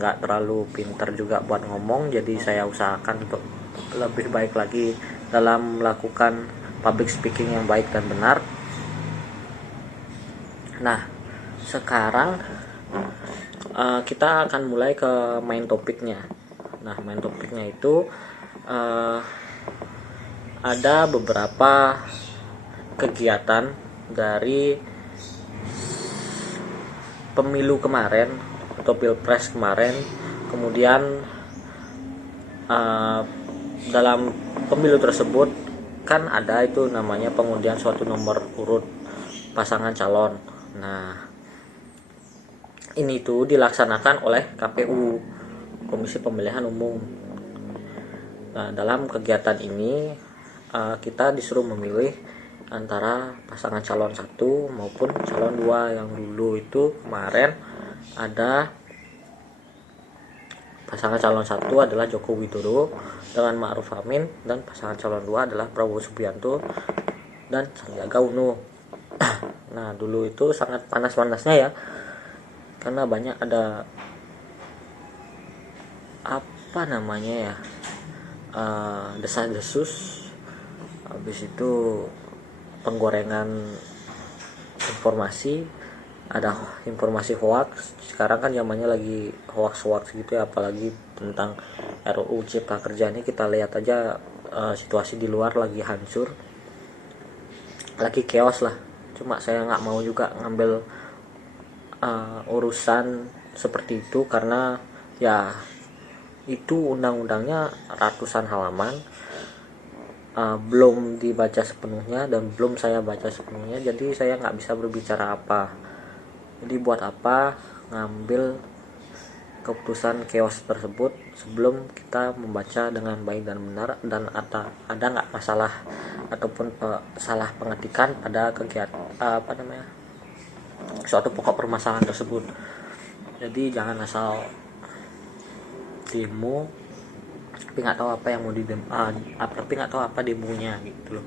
nggak terlalu pintar juga buat ngomong. Jadi saya usahakan untuk lebih baik lagi dalam melakukan public speaking yang baik dan benar. Nah, sekarang kita akan mulai ke main topiknya. Nah, main topiknya itu ada beberapa kegiatan dari pemilu kemarin atau pilpres kemarin. Kemudian dalam pemilu tersebut kan ada itu namanya pengundian suatu nomor urut pasangan calon. Nah, ini tuh dilaksanakan oleh KPU, Komisi Pemilihan Umum. Nah, dalam kegiatan ini kita disuruh memilih antara pasangan calon 1 maupun calon 2. Yang dulu itu kemarin ada pasangan calon 1 adalah Joko Widodo dengan Ma'ruf Amin, dan pasangan calon 2 adalah Prabowo Subianto dan Sandiaga Uno. Nah, dulu itu sangat panas-panasnya ya, karena banyak ada apa namanya ya, desas-desus, habis itu penggorengan informasi, ada informasi hoax. Sekarang kan zamannya lagi hoax gitu ya, apalagi tentang RUU Cipta Kerja ini. Kita lihat aja situasi di luar lagi hancur, lagi chaos lah. Cuma saya nggak mau juga ngambil urusan seperti itu, karena ya itu undang-undangnya ratusan halaman, belum dibaca sepenuhnya dan belum saya baca sepenuhnya. Jadi saya nggak bisa berbicara apa. Jadi buat apa ngambil keputusan chaos tersebut sebelum kita membaca dengan baik dan benar, dan ada nggak masalah ataupun salah pengetikan pada kegiatan suatu pokok permasalahan tersebut. Jadi jangan asal demo tapi nggak tahu apa yang mau tapi nggak tahu apa demonya gitu loh.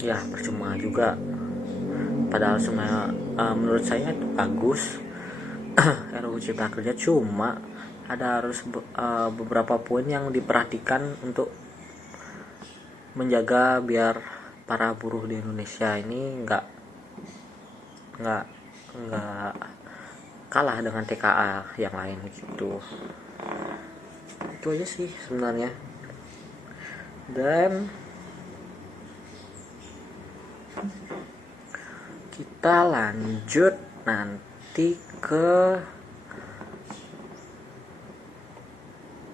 Ya percuma juga, padahal sebenarnya menurut saya itu bagus RUU Cipta Kerja. Cuma harus beberapa poin yang diperhatikan untuk menjaga biar para buruh di Indonesia ini nggak kalah dengan TKA yang lain gitu. Itu aja sih sebenarnya. Dan kita lanjut nanti ke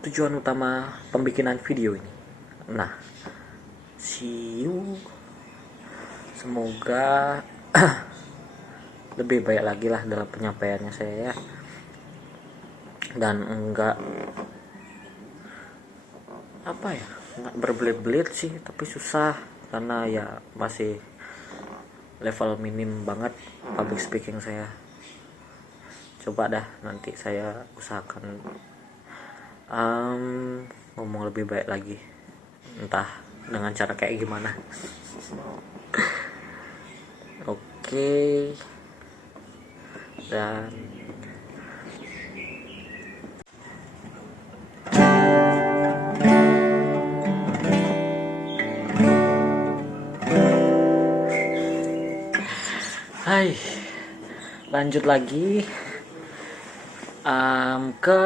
tujuan utama pembikinan video ini. Nah, see you. Semoga lebih baik lagi lah dalam penyampaiannya saya ya, dan enggak apa ya, nggak berbelit-belit sih, tapi susah karena ya masih level minim banget public speaking saya. Coba dah nanti saya usahakan ngomong lebih baik lagi, entah dengan cara kayak gimana. Oke. Dan hai, lanjut lagi ke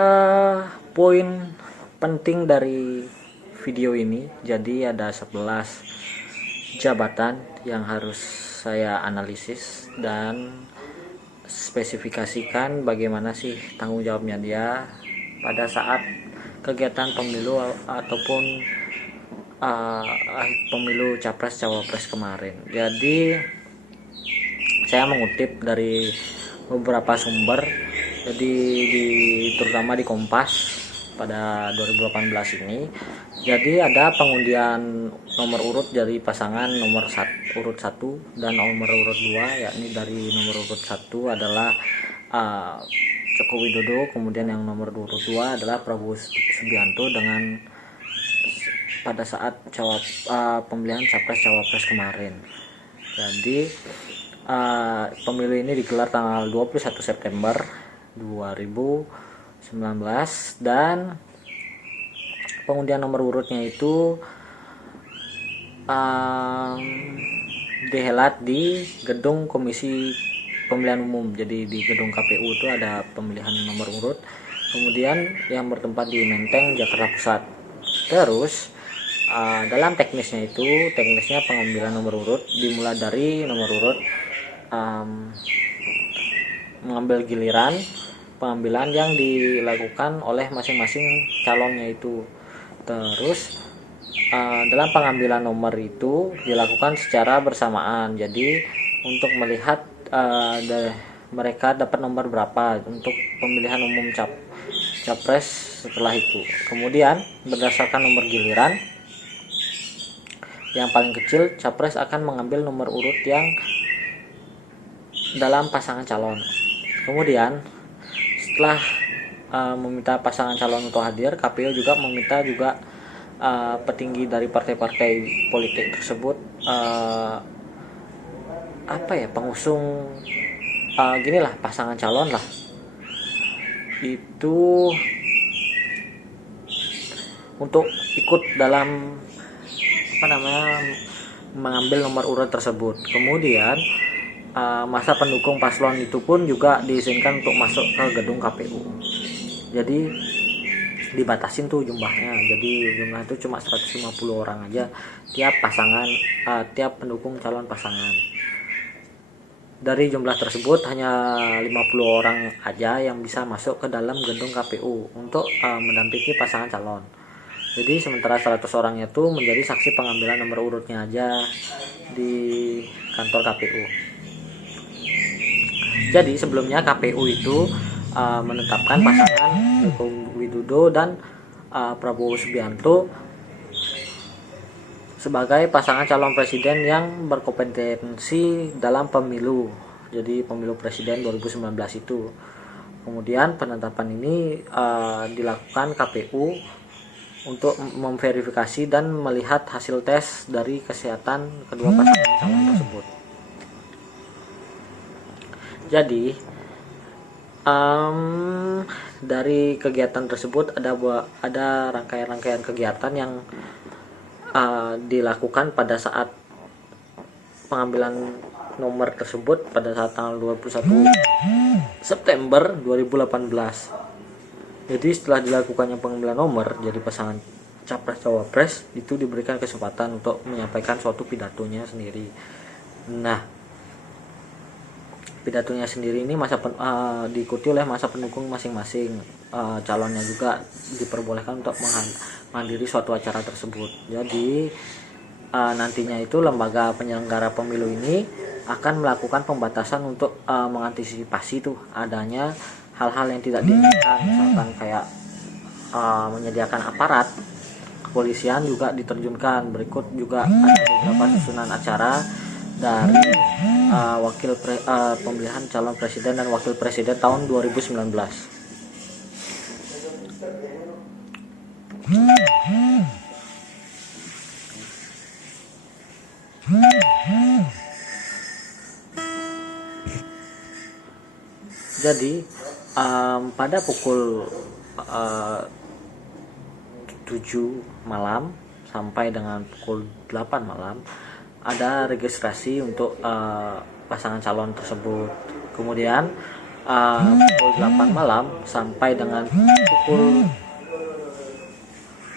poin penting dari video ini. Jadi ada 11 jabatan yang harus saya analisis dan spesifikasikan bagaimana sih tanggung jawabnya dia pada saat kegiatan pemilu ataupun pemilu capres cawapres kemarin. Jadi saya mengutip dari beberapa sumber, jadi terutama di Kompas pada 2018 ini. Jadi ada pengundian nomor urut dari pasangan nomor urut 1 dan nomor urut 2, yakni dari nomor urut 1 adalah Joko Widodo, kemudian yang nomor urut 2 adalah Prabowo Subianto dengan pada saat pemilihan capres cawapres kemarin. Jadi pemilu ini digelar tanggal 21 September 2019 dan pengundian nomor urutnya itu dihelat di gedung Komisi Pemilihan Umum. Jadi di gedung KPU itu ada pemilihan nomor urut, kemudian yang bertempat di Menteng, Jakarta Pusat. Terus dalam teknisnya pengambilan nomor urut dimulai dari nomor urut mengambil giliran pengambilan yang dilakukan oleh masing-masing calonnya itu. Terus dalam pengambilan nomor itu dilakukan secara bersamaan. Jadi untuk melihat mereka dapat nomor berapa untuk pemilihan umum capres setelah itu. Kemudian berdasarkan nomor giliran yang paling kecil, capres akan mengambil nomor urut yang dalam pasangan calon. Kemudian setelah meminta pasangan calon untuk hadir, KPU juga meminta petinggi dari partai-partai politik tersebut pengusung pasangan calon lah itu untuk ikut dalam mengambil nomor urut tersebut. Kemudian masa pendukung paslon itu pun juga diizinkan untuk masuk ke gedung KPU. Jadi dibatasin tuh jumlahnya. Jadi jumlah itu cuma 150 orang aja tiap pasangan, tiap pendukung calon pasangan. Dari jumlah tersebut hanya 50 orang aja yang bisa masuk ke dalam gedung KPU untuk mendampingi pasangan calon. Jadi sementara 100 orangnya itu menjadi saksi pengambilan nomor urutnya aja di kantor KPU. Jadi sebelumnya KPU itu menetapkan pasangan Joko Widodo dan Prabowo Subianto sebagai pasangan calon presiden yang berkompetensi dalam pemilu. Jadi pemilu presiden 2019 itu. Kemudian penetapan ini dilakukan KPU untuk memverifikasi dan melihat hasil tes dari kesehatan kedua pasangan calon tersebut. Jadi dari kegiatan tersebut ada rangkaian kegiatan yang dilakukan pada saat pengambilan nomor tersebut pada saat tanggal 21 September 2018. Jadi setelah dilakukannya pengambilan nomor jadi pasangan capres cawapres itu diberikan kesempatan untuk menyampaikan suatu pidatonya sendiri. Nah, pidatonya sendiri ini diikuti oleh masa pendukung masing-masing. Calonnya juga diperbolehkan untuk menghadiri suatu acara tersebut. Jadi nantinya itu lembaga penyelenggara pemilu ini akan melakukan pembatasan untuk mengantisipasi tuh adanya hal-hal yang tidak diinginkan, misalkan kayak menyediakan aparat kepolisian juga diterjunkan. Berikut juga ada beberapa susunan acara dari pemilihan calon presiden dan wakil presiden tahun 2019. Jadi pada pukul 7 malam sampai dengan pukul 8 malam ada registrasi untuk pasangan calon tersebut. Kemudian pukul 8 malam sampai dengan pukul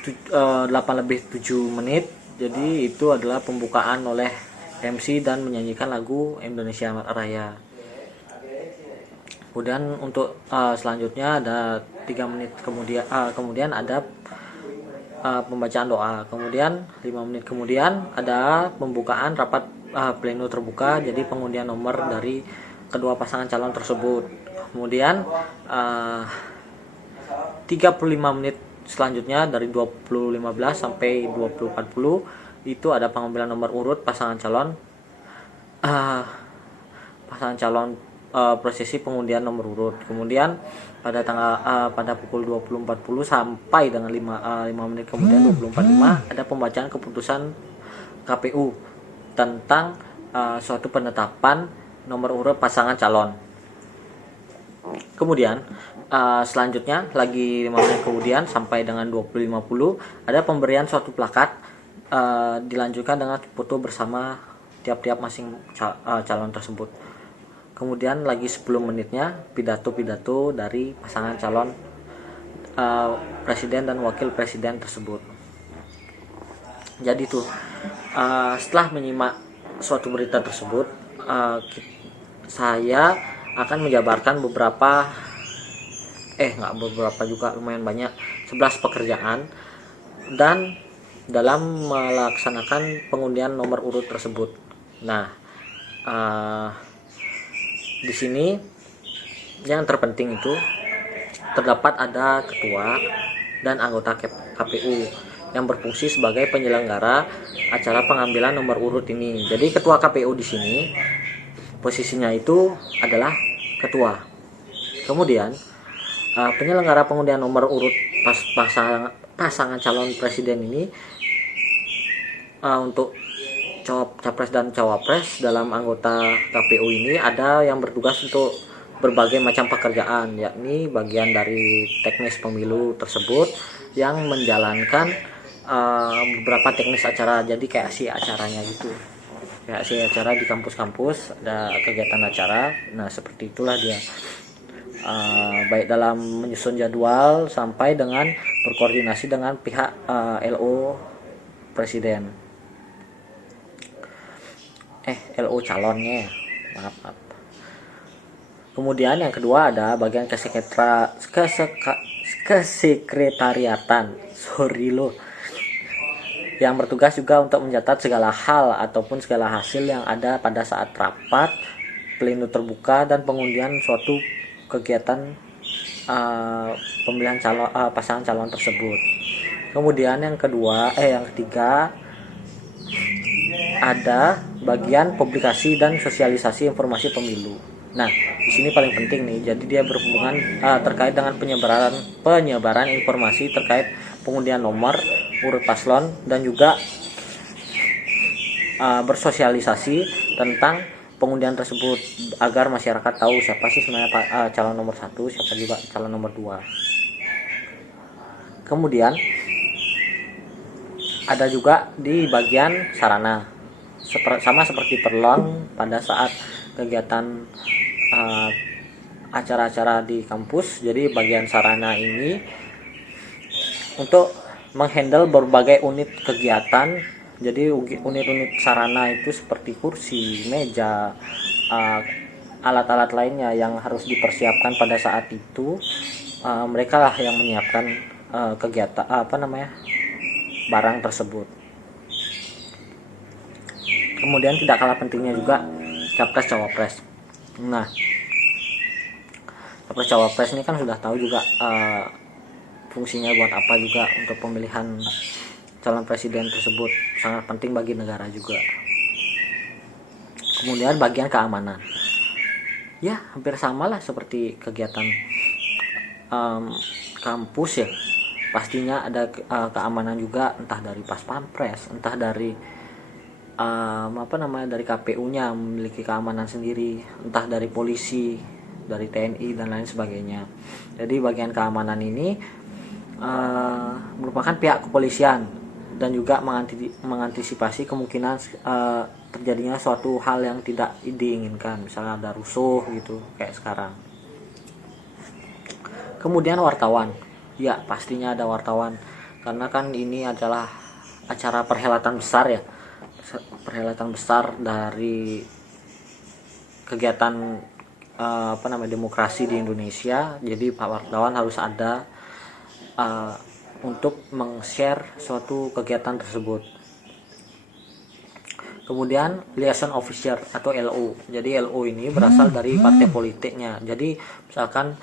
8:07, jadi itu adalah pembukaan oleh MC dan menyanyikan lagu Indonesia Raya. Kemudian untuk selanjutnya ada 3 menit kemudian ada pembacaan doa. Kemudian 5 menit kemudian ada pembukaan rapat pleno terbuka, jadi pengundian nomor dari kedua pasangan calon tersebut. Kemudian 35 menit selanjutnya dari 20.15 sampai 20.40 itu ada pengambilan nomor urut pasangan calon prosesi pengundian nomor urut. Kemudian pada pukul 20.40 sampai dengan 5 menit kemudian 20.45 ada pembacaan keputusan KPU tentang suatu penetapan nomor urut pasangan calon. Kemudian selanjutnya lagi 5 menit kemudian sampai dengan 20.50 ada pemberian suatu plakat, dilanjutkan dengan foto bersama tiap-tiap masing calon tersebut. Kemudian lagi 10 menitnya pidato-pidato dari pasangan calon presiden dan wakil presiden tersebut. Jadi tuh setelah menyimak suatu berita tersebut, saya akan menjabarkan lumayan banyak 11 pekerjaan dan dalam melaksanakan pengundian nomor urut tersebut. Nah, di sini yang terpenting itu terdapat ada ketua dan anggota KPU yang berfungsi sebagai penyelenggara acara pengambilan nomor urut ini. Jadi ketua KPU di sini posisinya itu adalah ketua. Kemudian penyelenggara pengundian nomor urut pasangan calon presiden ini untuk capres dan cawapres dalam anggota KPU ini ada yang bertugas untuk berbagai macam pekerjaan, yakni bagian dari teknis pemilu tersebut yang menjalankan beberapa teknis acara. Jadi kayak si acaranya gitu, kayak si acara di kampus-kampus ada kegiatan acara. Nah seperti itulah dia, baik dalam menyusun jadwal sampai dengan berkoordinasi dengan pihak LO presiden. LO calonnya, maaf. Kemudian yang kedua ada bagian kesekretariatan, yang bertugas juga untuk mencatat segala hal ataupun segala hasil yang ada pada saat rapat pleno terbuka dan pengundian suatu kegiatan pemilihan pasangan calon tersebut. Kemudian yang ketiga ada bagian publikasi dan sosialisasi informasi pemilu. Nah, di sini paling penting nih. Jadi dia berhubungan terkait dengan penyebaran informasi terkait pengundian nomor urut paslon dan juga bersosialisasi tentang pengundian tersebut agar masyarakat tahu siapa sih sebenarnya calon nomor 1, siapa juga calon nomor 2. Kemudian ada juga di bagian sarana, sama seperti perlon pada saat kegiatan acara-acara di kampus. Jadi bagian sarana ini untuk menghandle berbagai unit kegiatan. Jadi unit-unit sarana itu seperti kursi, meja, alat-alat lainnya yang harus dipersiapkan pada saat itu. Mereka lah yang menyiapkan kegiatan barang tersebut. Kemudian tidak kalah pentingnya juga capres cawapres. Nah, capres cawapres ini kan sudah tahu juga fungsinya buat apa juga untuk pemilihan calon presiden tersebut sangat penting bagi negara juga. Kemudian bagian keamanan, ya hampir sama lah seperti kegiatan kampus ya, pastinya ada keamanan juga, entah dari pas pampres, entah dari dari KPU-nya memiliki keamanan sendiri, entah dari polisi, dari TNI dan lain sebagainya. Jadi bagian keamanan ini merupakan pihak kepolisian dan juga mengantisipasi kemungkinan terjadinya suatu hal yang tidak diinginkan, misalnya ada rusuh gitu kayak sekarang. Kemudian wartawan, ya pastinya ada wartawan karena kan ini adalah acara perhelatan besar ya, perhelatan besar dari kegiatan demokrasi di Indonesia. Jadi Pak wartawan harus ada untuk meng-share suatu kegiatan tersebut. Kemudian liaison officer atau LO. Jadi LO ini berasal dari partai politiknya. Jadi misalkan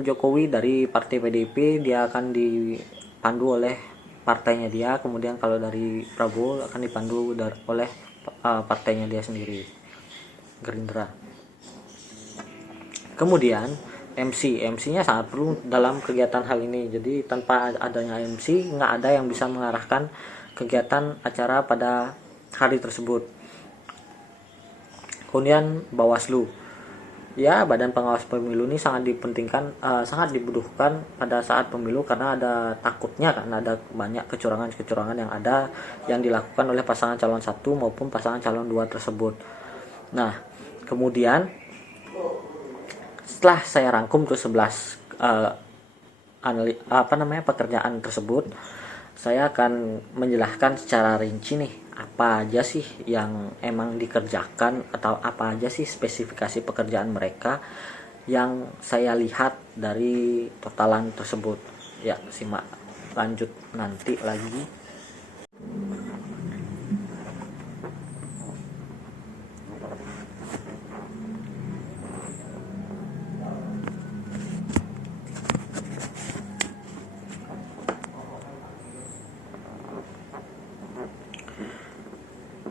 Jokowi dari partai PDIP, dia akan dipandu oleh partainya dia. Kemudian kalau dari Prabowo akan dipandu oleh partainya dia sendiri, Gerindra. Kemudian MC-nya sangat perlu dalam kegiatan hal ini. Jadi tanpa adanya MC nggak ada yang bisa mengarahkan kegiatan acara pada hari tersebut. Kemudian Bawaslu, ya badan pengawas pemilu ini sangat dipentingkan, sangat dibutuhkan pada saat pemilu karena takutnya ada banyak kecurangan yang dilakukan oleh pasangan calon 1 maupun pasangan calon 2 tersebut. Nah, kemudian setelah saya rangkum ke 11 pekerjaan tersebut, saya akan menjelaskan secara rinci nih apa aja sih yang emang dikerjakan atau apa aja sih spesifikasi pekerjaan mereka yang saya lihat dari totalan tersebut. Ya, simak lanjut nanti lagi.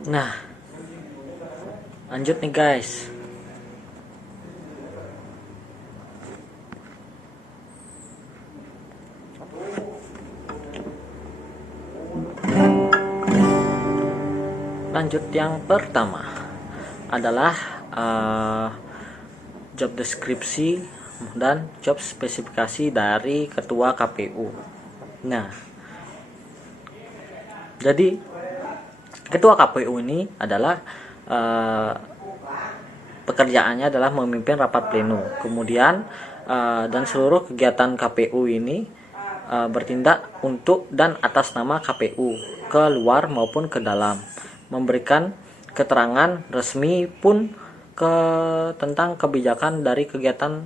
Nah, lanjut nih guys. Lanjut, yang pertama adalah job deskripsi dan job spesifikasi dari ketua KPU. Nah, jadi ketua KPU ini adalah pekerjaannya adalah memimpin rapat pleno. Kemudian dan seluruh kegiatan KPU ini bertindak untuk dan atas nama KPU ke luar maupun ke dalam, memberikan keterangan resmi pun tentang kebijakan dari kegiatan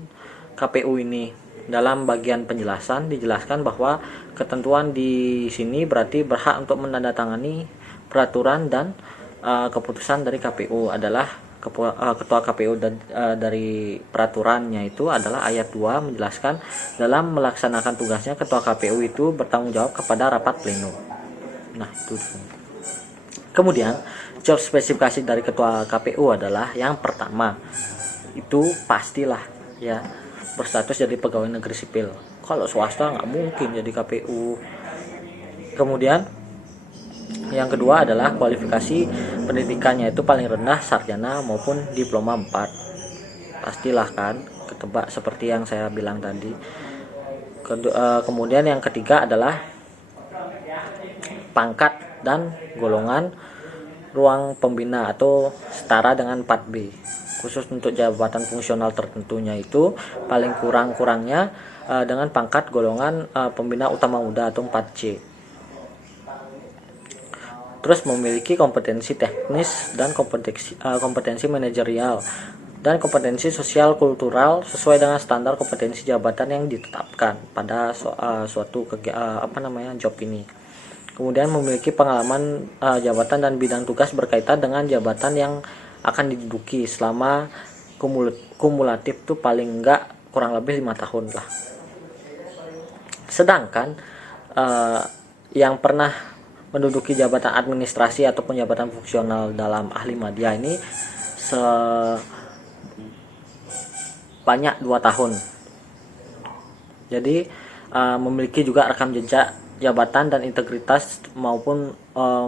KPU ini. Dalam bagian penjelasan dijelaskan bahwa ketentuan di sini berarti berhak untuk menandatangani peraturan dan keputusan dari KPU adalah ketua KPU dan dari peraturannya itu adalah ayat 2 menjelaskan dalam melaksanakan tugasnya ketua KPU itu bertanggung jawab kepada rapat pleno. Nah, itu. Kemudian job spesifikasi dari ketua KPU adalah yang pertama itu pastilah ya berstatus jadi pegawai negeri sipil. Kalau swasta nggak mungkin jadi KPU. Kemudian yang kedua adalah kualifikasi pendidikannya itu paling rendah sarjana maupun diploma 4. Pastilah kan, ketebak seperti yang saya bilang tadi. Kemudian yang ketiga adalah pangkat dan golongan ruang pembina atau setara dengan 4B. Khusus untuk jabatan fungsional tertentunya itu paling kurang-kurangnya dengan pangkat golongan pembina utama muda atau 4C. Terus memiliki kompetensi teknis dan kompetensi manajerial dan kompetensi sosial kultural sesuai dengan standar kompetensi jabatan yang ditetapkan pada suatu job ini. Kemudian memiliki pengalaman jabatan dan bidang tugas berkaitan dengan jabatan yang akan diduduki selama kumulatif tuh paling enggak kurang lebih 5 tahun lah. Sedangkan yang pernah menduduki jabatan administrasi ataupun jabatan fungsional dalam ahli media ini sebanyak 2 tahun. Jadi memiliki juga rekam jejak jabatan dan integritas maupun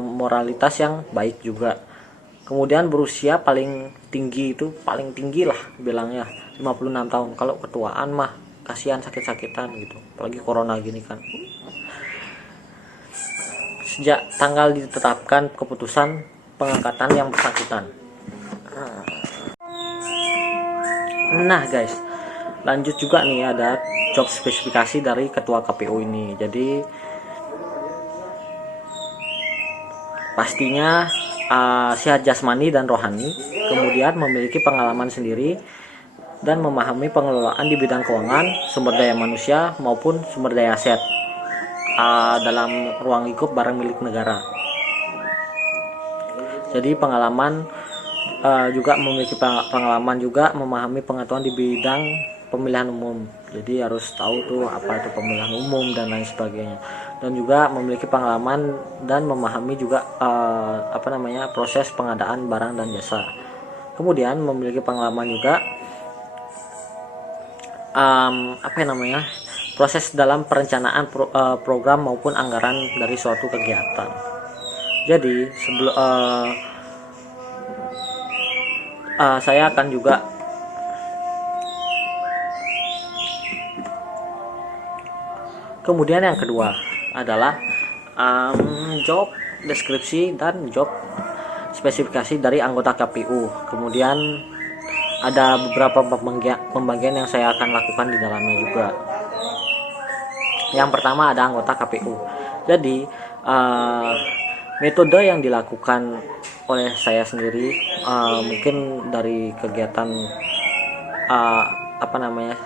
moralitas yang baik juga. Kemudian berusia paling tinggi lah bilangnya 56 tahun. Kalau ketuaan mah kasihan sakit-sakitan gitu. Apalagi corona gini kan. Sejak tanggal ditetapkan keputusan pengangkatan yang bersangkutan. Nah guys, lanjut juga nih ada job spesifikasi dari ketua KPU ini. Jadi pastinya sehat jasmani dan rohani, kemudian memiliki pengalaman sendiri dan memahami pengelolaan di bidang keuangan, sumber daya manusia maupun sumber daya aset dalam ruang lingkup barang milik negara. Jadi pengalaman juga memiliki pengalaman juga memahami pengetahuan di bidang pemilihan umum. Jadi harus tahu tuh apa itu pemilihan umum dan lain sebagainya. Dan juga memiliki pengalaman dan memahami juga proses pengadaan barang dan jasa. Kemudian memiliki pengalaman juga proses dalam perencanaan program maupun anggaran dari suatu kegiatan. Jadi sebelum saya akan juga kemudian yang kedua adalah job deskripsi dan job spesifikasi dari anggota KPU. Kemudian ada beberapa pembagian yang saya akan lakukan di dalamnya juga. Yang pertama ada anggota KPU. Jadi metode yang dilakukan oleh saya sendiri mungkin dari kegiatan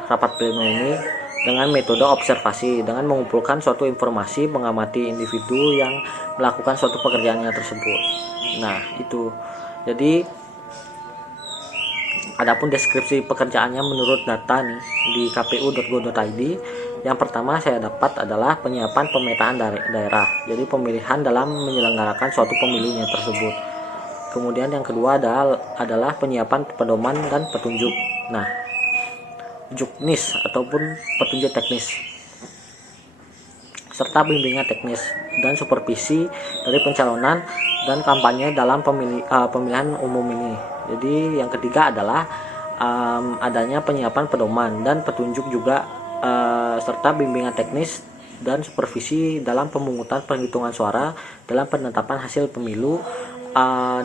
rapat pleno ini dengan metode observasi, dengan mengumpulkan suatu informasi, mengamati individu yang melakukan suatu pekerjaannya tersebut. Nah itu, jadi adapun deskripsi pekerjaannya menurut data nih di kpu.go.id, yang pertama saya dapat adalah penyiapan pemetaan daerah, jadi pemilihan dalam menyelenggarakan suatu pemilunya tersebut. Kemudian yang kedua adalah penyiapan pedoman dan petunjuk. Nah, juknis ataupun petunjuk teknis, serta bimbingan teknis dan supervisi dari pencalonan dan kampanye dalam pemilihan umum ini. Jadi yang ketiga adalah adanya penyiapan pedoman dan petunjuk juga serta bimbingan teknis dan supervisi dalam pemungutan penghitungan suara, dalam penetapan hasil pemilu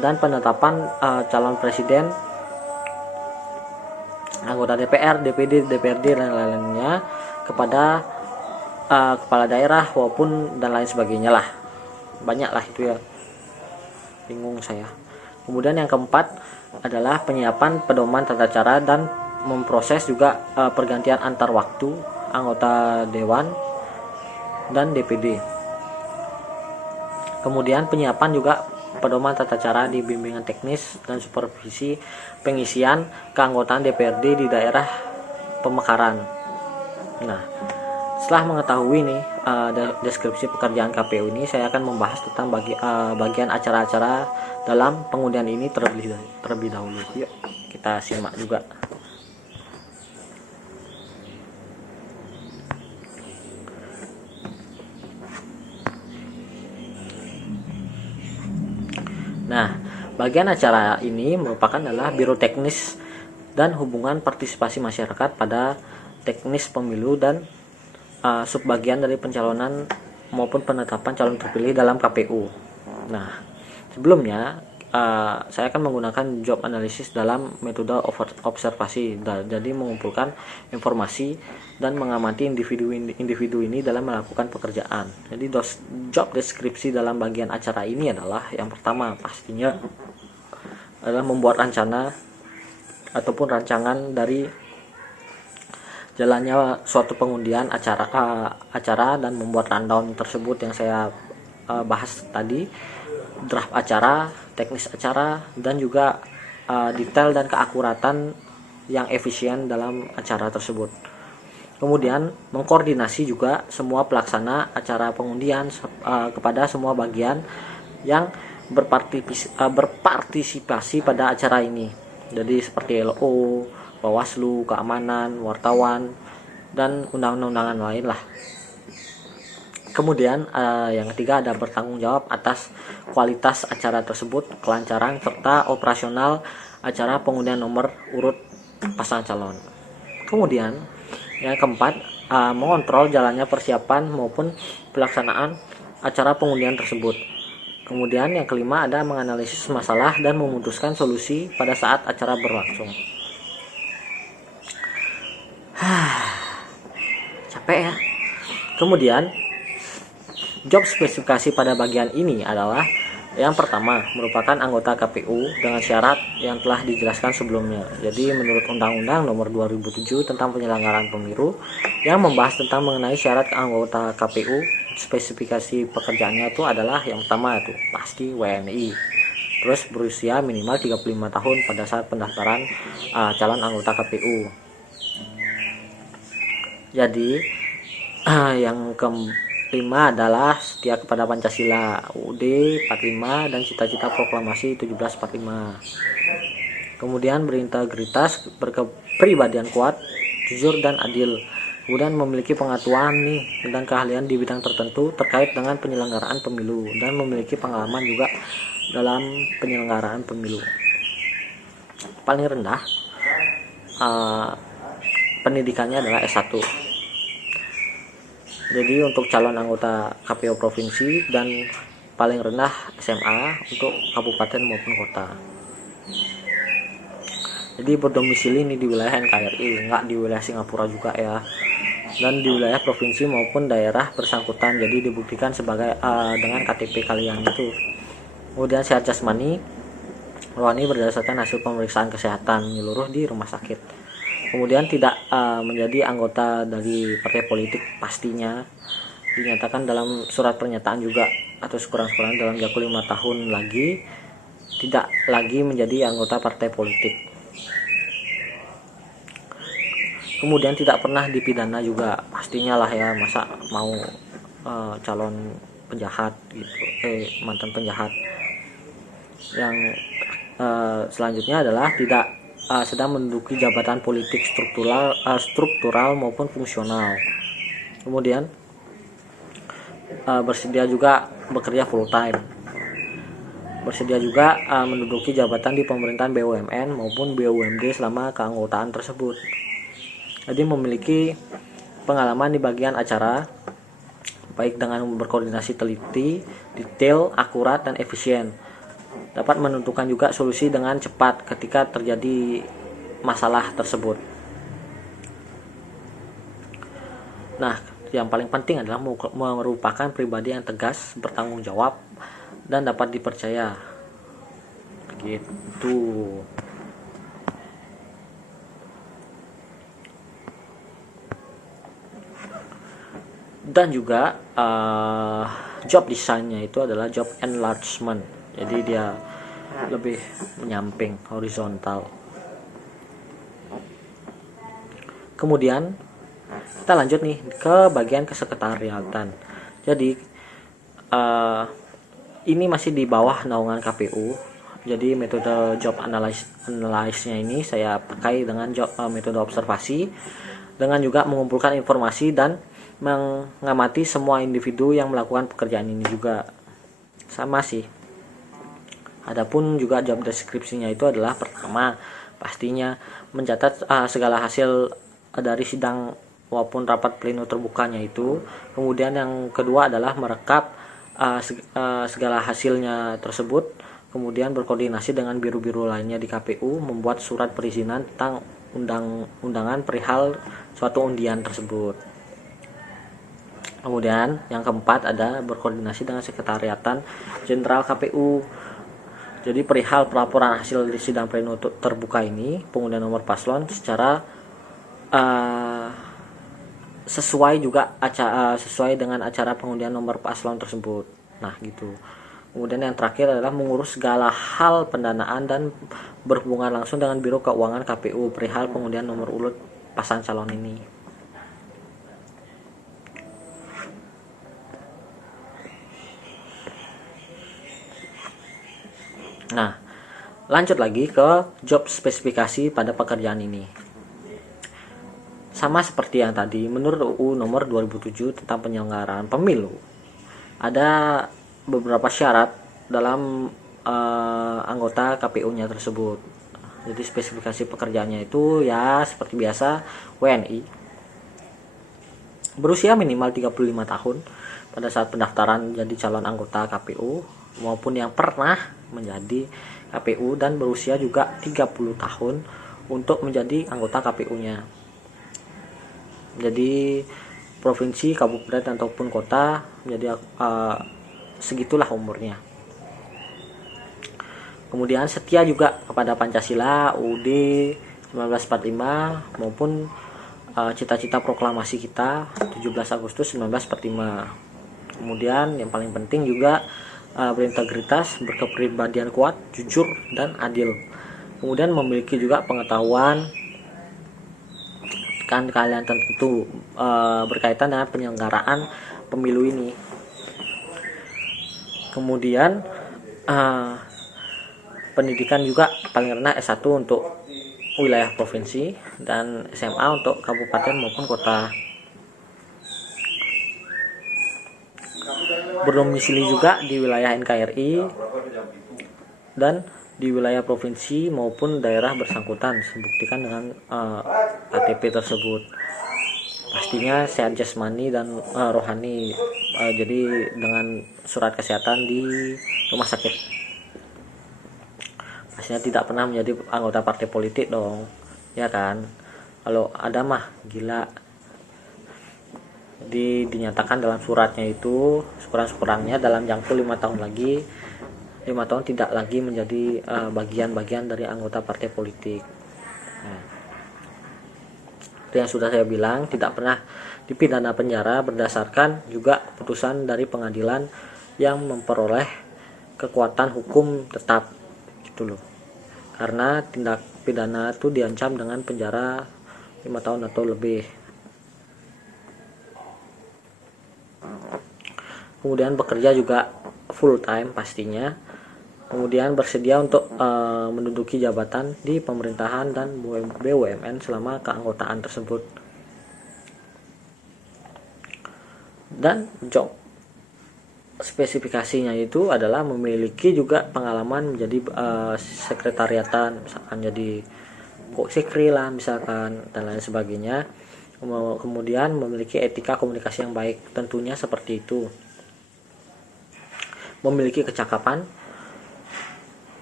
dan penetapan calon presiden, anggota DPR, DPD, DPRD dan lain-lainnya kepada kepala daerah maupun dan lain sebagainya lah. Banyak lah itu ya, bingung saya. Kemudian yang keempat adalah penyiapan pedoman tata cara dan memproses juga pergantian antar waktu anggota dewan dan DPD. Kemudian penyiapan juga pedoman tata cara di bimbingan teknis dan supervisi pengisian keanggotaan DPRD di daerah pemekaran. Nah, setelah mengetahui nih deskripsi pekerjaan KPU ini, saya akan membahas tentang bagian acara-acara dalam pengundian ini terlebih dahulu. Yuk kita simak juga. Nah, bagian acara ini merupakan adalah Biro Teknis dan Hubungan Partisipasi Masyarakat pada teknis pemilu dan subbagian dari pencalonan maupun penetapan calon terpilih dalam KPU. Nah, sebelumnya saya akan menggunakan job analysis dalam metode observasi. Jadi mengumpulkan informasi dan mengamati individu ini dalam melakukan pekerjaan. Jadi job deskripsi dalam bagian acara ini adalah yang pertama pastinya adalah membuat rencana ataupun rancangan dari jalannya suatu pengundian acara dan membuat rundown tersebut yang saya bahas tadi, draft acara, teknis acara, dan juga detail dan keakuratan yang efisien dalam acara tersebut. Kemudian mengkoordinasi juga semua pelaksana acara pengundian kepada semua bagian yang berpartisipasi pada acara ini. Jadi seperti LO, Bawaslu, keamanan, wartawan, dan undang-undangan lain lah. Kemudian yang ketiga ada bertanggung jawab atas kualitas acara tersebut, kelancaran serta operasional acara pengundian nomor urut pasangan calon. Kemudian yang keempat, mengontrol jalannya persiapan maupun pelaksanaan acara pengundian tersebut. Kemudian yang kelima ada menganalisis masalah dan memutuskan solusi pada saat acara berlangsung. Capek ya. Kemudian job spesifikasi pada bagian ini adalah yang pertama, merupakan anggota KPU dengan syarat yang telah dijelaskan sebelumnya. Jadi menurut Undang-Undang Nomor 2007 tentang Penyelenggaraan Pemilu yang membahas tentang mengenai syarat anggota KPU, spesifikasi pekerjaannya itu adalah yang pertama itu pasti WNI. Terus berusia minimal 35 tahun pada saat pendaftaran calon anggota KPU. Jadi yang kelima adalah setia kepada Pancasila, UUD 45 dan cita-cita proklamasi 1745. Kemudian berintegritas, berkepribadian kuat, jujur dan adil. Kemudian memiliki pengetahuan dan keahlian di bidang tertentu terkait dengan penyelenggaraan pemilu dan memiliki pengalaman juga dalam penyelenggaraan pemilu. Paling rendah pendidikannya adalah S1. Jadi untuk calon anggota KPU provinsi dan paling rendah SMA untuk kabupaten maupun kota. Jadi berdomisili ini di wilayah NKRI, nggak di wilayah Singapura juga ya. Dan di wilayah provinsi maupun daerah bersangkutan. Jadi dibuktikan sebagai dengan KTP kalian itu. Kemudian sehat jasmani, rohani berdasarkan hasil pemeriksaan kesehatan menyeluruh di rumah sakit. Kemudian tidak menjadi anggota dari partai politik pastinya, dinyatakan dalam surat pernyataan juga atau sekurang-kurangnya dalam jangka 5 tahun lagi tidak lagi menjadi anggota partai politik. Kemudian tidak pernah dipidana juga pastinya lah ya, masa mau calon penjahat gitu, mantan penjahat. Yang selanjutnya adalah tidak sedang menduduki jabatan politik struktural maupun fungsional. Kemudian bersedia juga bekerja full time. Bersedia juga menduduki jabatan di pemerintahan BUMN maupun BUMD selama keanggotaan tersebut. Jadi memiliki pengalaman di bagian acara baik dengan berkoordinasi teliti, detail, akurat dan efisien. Dapat menentukan juga solusi dengan cepat ketika terjadi masalah tersebut. Nah, yang paling penting adalah merupakan pribadi yang tegas, bertanggung jawab, dan dapat dipercaya. Gitu. Dan juga job desainnya itu adalah job enlargement. Jadi dia lebih menyamping, horizontal. Kemudian kita lanjut nih ke bagian kesekretariatan. Jadi ini masih di bawah naungan KPU. Jadi metode job analysis-nya ini saya pakai dengan metode observasi, dengan juga mengumpulkan informasi dan mengamati semua individu yang melakukan pekerjaan ini juga. Sama sih. Adapun juga job deskripsinya itu adalah pertama pastinya mencatat segala hasil dari sidang maupun rapat pleno terbukanya itu. Kemudian yang kedua adalah merekap segala hasilnya tersebut. Kemudian berkoordinasi dengan biru-biru lainnya di KPU membuat surat perizinan tentang undangan perihal suatu undian tersebut. Kemudian yang keempat ada berkoordinasi dengan sekretariatan jenderal KPU. Jadi perihal pelaporan hasil di sidang pleno terbuka ini, pengundian nomor paslon secara sesuai dengan acara pengundian nomor paslon tersebut. Nah, gitu. Kemudian yang terakhir adalah mengurus segala hal pendanaan dan berhubungan langsung dengan Biro Keuangan KPU perihal pengundian nomor urut pasangan calon ini. Nah, lanjut lagi ke job spesifikasi pada pekerjaan ini. Sama seperti yang tadi, menurut UU nomor 2007 tentang penyelenggaraan pemilu, ada beberapa syarat dalam anggota KPU-nya tersebut. Jadi spesifikasi pekerjaannya itu ya seperti biasa, WNI, berusia minimal 35 tahun pada saat pendaftaran jadi calon anggota KPU, maupun yang pernah menjadi KPU dan berusia juga 30 tahun untuk menjadi anggota KPU-nya. Jadi provinsi, kabupaten ataupun kota menjadi segitulah umurnya. Kemudian setia juga kepada Pancasila, UUD 1945 maupun cita-cita proklamasi kita 17 Agustus 1945. Kemudian yang paling penting juga berintegritas, berkepribadian kuat, jujur dan adil. Kemudian memiliki juga pengetahuan kan kalian tentu berkaitan dengan penyelenggaraan pemilu ini. Kemudian pendidikan juga paling rendah S1 untuk wilayah provinsi dan SMA untuk kabupaten maupun kota. Berdomisili juga di wilayah NKRI dan di wilayah provinsi maupun daerah bersangkutan, dibuktikan dengan KTP tersebut. Pastinya sehat jasmani dan rohani, jadi dengan surat kesehatan di rumah sakit. Pastinya tidak pernah menjadi anggota partai politik dong, ya kan? Kalau ada mah gila. Dinyatakan dalam suratnya itu sekurang-kurangnya dalam jangka 5 tahun lagi, 5 tahun tidak lagi menjadi bagian-bagian dari anggota partai politik. Itu yang sudah saya bilang, tidak pernah dipidana penjara berdasarkan juga putusan dari pengadilan yang memperoleh kekuatan hukum tetap, gitu loh. Karena tindak pidana itu diancam dengan penjara 5 tahun atau lebih. Kemudian bekerja juga full time pastinya. Kemudian bersedia untuk menduduki jabatan di pemerintahan dan BUMN selama keanggotaan tersebut. Dan job spesifikasinya itu adalah memiliki juga pengalaman menjadi sekretariatan, misalkan jadi sekri lah misalkan, dan lain sebagainya. Kemudian memiliki etika komunikasi yang baik, tentunya seperti itu. Memiliki kecakapan,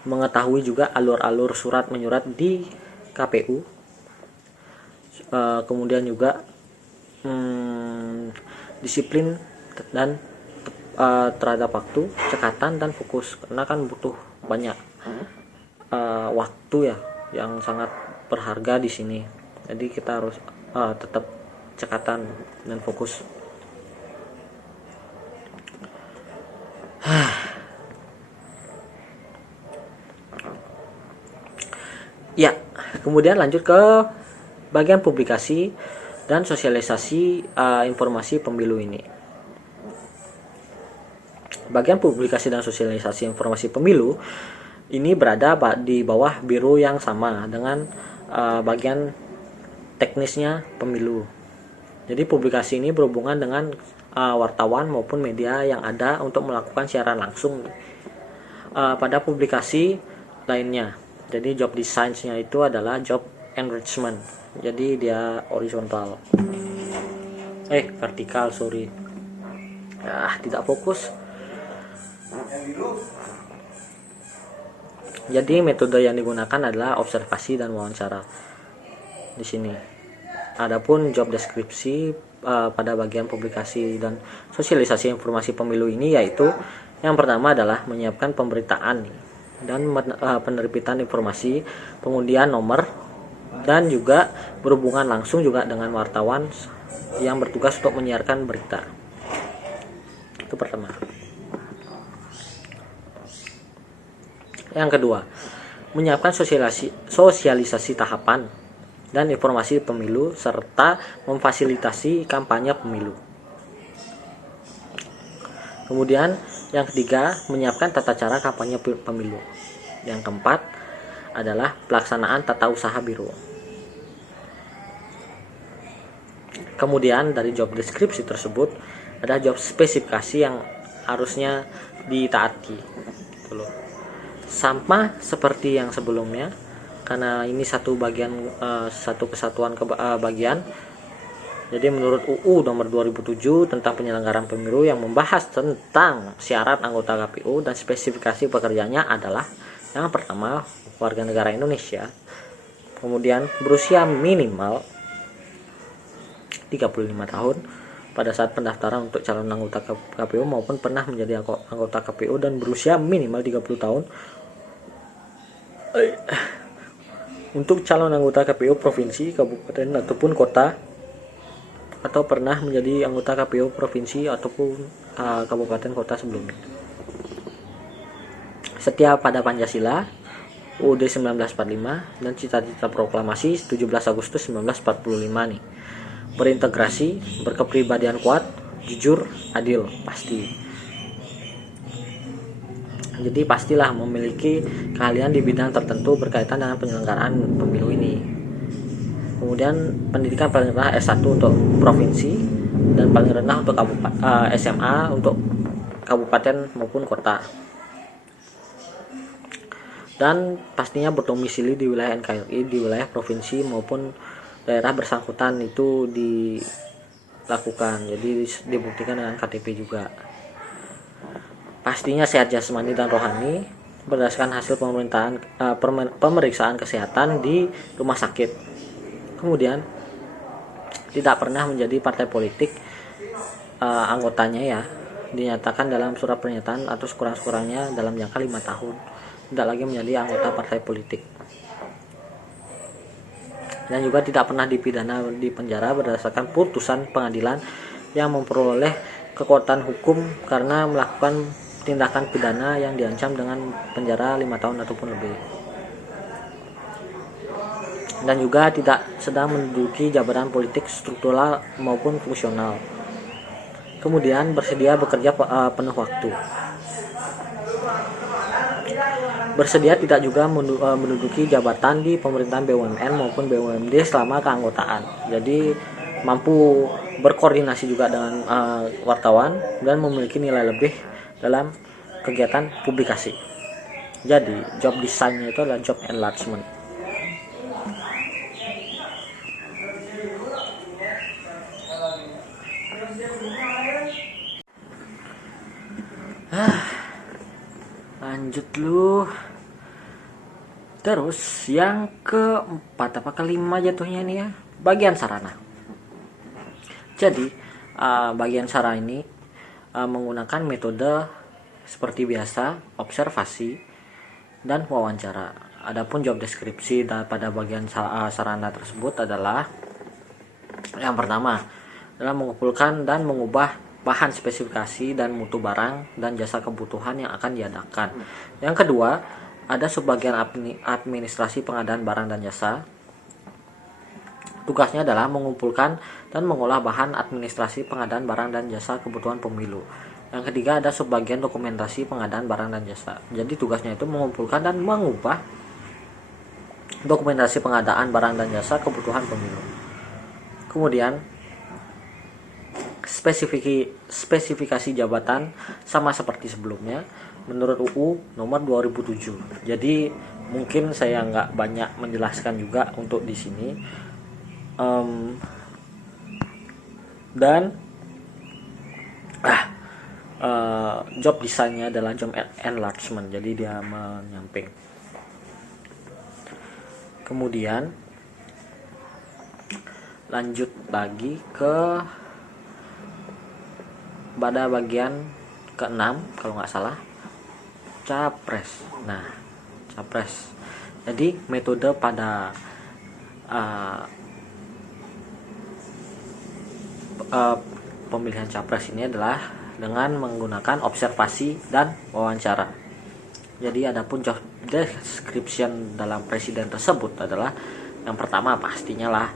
mengetahui juga alur-alur surat menyurat di KPU. Kemudian juga disiplin dan terhadap waktu, cekatan dan fokus, karena kan butuh banyak waktu ya yang sangat berharga di sini. Jadi kita harus tetap cekatan dan fokus. Ya, kemudian lanjut ke bagian publikasi dan sosialisasi informasi pemilu ini. Bagian publikasi dan sosialisasi informasi pemilu ini berada di bawah biro yang sama dengan bagian teknisnya pemilu. Jadi publikasi ini berhubungan dengan wartawan maupun media yang ada untuk melakukan siaran langsung pada publikasi lainnya. Jadi job design-nya itu adalah job enrichment. Jadi dia horizontal. Vertikal, sorry. Tidak fokus. Jadi metode yang digunakan adalah observasi dan wawancara di sini. Adapun job deskripsi pada bagian publikasi dan sosialisasi informasi pemilu ini yaitu yang pertama adalah menyiapkan pemberitaan dan penerbitan informasi, pengundian nomor, dan juga berhubungan langsung juga dengan wartawan yang bertugas untuk menyiarkan berita. Itu pertama. Yang kedua, menyiapkan sosialisasi tahapan dan informasi pemilu serta memfasilitasi kampanye pemilu. Kemudian yang ketiga, menyiapkan tata cara kampanye pemilu. Yang keempat adalah pelaksanaan tata usaha biro. Kemudian dari job deskripsi tersebut ada job spesifikasi yang harusnya ditaati. Gitu loh. Sama seperti yang sebelumnya, karena ini satu kesatuan bagian. Jadi menurut UU nomor 2007 tentang penyelenggaraan pemilu yang membahas tentang syarat anggota KPU dan spesifikasi pekerjaannya adalah yang pertama warga negara Indonesia, kemudian berusia minimal 35 tahun pada saat pendaftaran untuk calon anggota KPU maupun pernah menjadi anggota KPU dan berusia minimal 30 tahun untuk calon anggota KPU provinsi, kabupaten ataupun kota, atau pernah menjadi anggota KPU provinsi ataupun kabupaten kota sebelumnya. Setia pada Pancasila UUD 1945 dan Cita-cita Proklamasi 17 Agustus 1945 nih. Berintegrasi, berkepribadian kuat, jujur, adil, pasti. Jadi pastilah memiliki keahlian di bidang tertentu berkaitan dengan penyelenggaraan pemilu ini. Kemudian pendidikan paling rendah S1 untuk provinsi dan paling rendah untuk SMA untuk kabupaten maupun kota. Dan pastinya berdomisili di wilayah NKRI, di wilayah provinsi maupun daerah bersangkutan itu dilakukan. Jadi dibuktikan dengan KTP juga. Pastinya sehat jasmani dan rohani berdasarkan hasil pemeriksaan kesehatan di rumah sakit. Kemudian tidak pernah menjadi partai politik anggotanya ya, dinyatakan dalam surat pernyataan atau sekurang-kurangnya dalam jangka 5 tahun tidak lagi menjadi anggota partai politik, dan juga tidak pernah dipidana di penjara berdasarkan putusan pengadilan yang memperoleh kekuatan hukum karena melakukan tindakan pidana yang diancam dengan penjara 5 tahun ataupun lebih, dan juga tidak sedang menduduki jabatan politik struktural maupun fungsional. Kemudian bersedia bekerja penuh waktu. Bersedia tidak juga menduduki jabatan di pemerintahan BUMN maupun BUMD selama keanggotaan. Jadi mampu berkoordinasi juga dengan wartawan dan memiliki nilai lebih dalam kegiatan publikasi. Jadi job desainnya itu adalah job enlargement. Lanjut lu. Terus yang keempat apa kelima jatuhnya nih ya, bagian sarana. Jadi bagian sarana ini menggunakan metode seperti biasa, observasi dan wawancara. Adapun job deskripsi pada bagian sarana tersebut adalah yang pertama adalah mengumpulkan dan mengubah bahan spesifikasi dan mutu barang dan jasa kebutuhan yang akan diadakan. Yang kedua, ada subbagian administrasi pengadaan barang dan jasa. Tugasnya adalah mengumpulkan dan mengolah bahan administrasi pengadaan barang dan jasa kebutuhan pemilu. Yang ketiga, ada subbagian dokumentasi pengadaan barang dan jasa. Jadi tugasnya itu mengumpulkan dan mengubah dokumentasi pengadaan barang dan jasa kebutuhan pemilu. Kemudian spesifikasi jabatan sama seperti sebelumnya menurut UU nomor 2007. Jadi mungkin saya nggak banyak menjelaskan juga untuk di sini. Job desainnya adalah job enlargement. Jadi dia menyamping. Kemudian lanjut lagi ke pada bagian ke-6 kalau nggak salah, capres. Nah, capres. Jadi metode pada pemilihan capres ini adalah dengan menggunakan observasi dan wawancara. Jadi adapun job description dalam presiden tersebut adalah yang pertama pastinya lah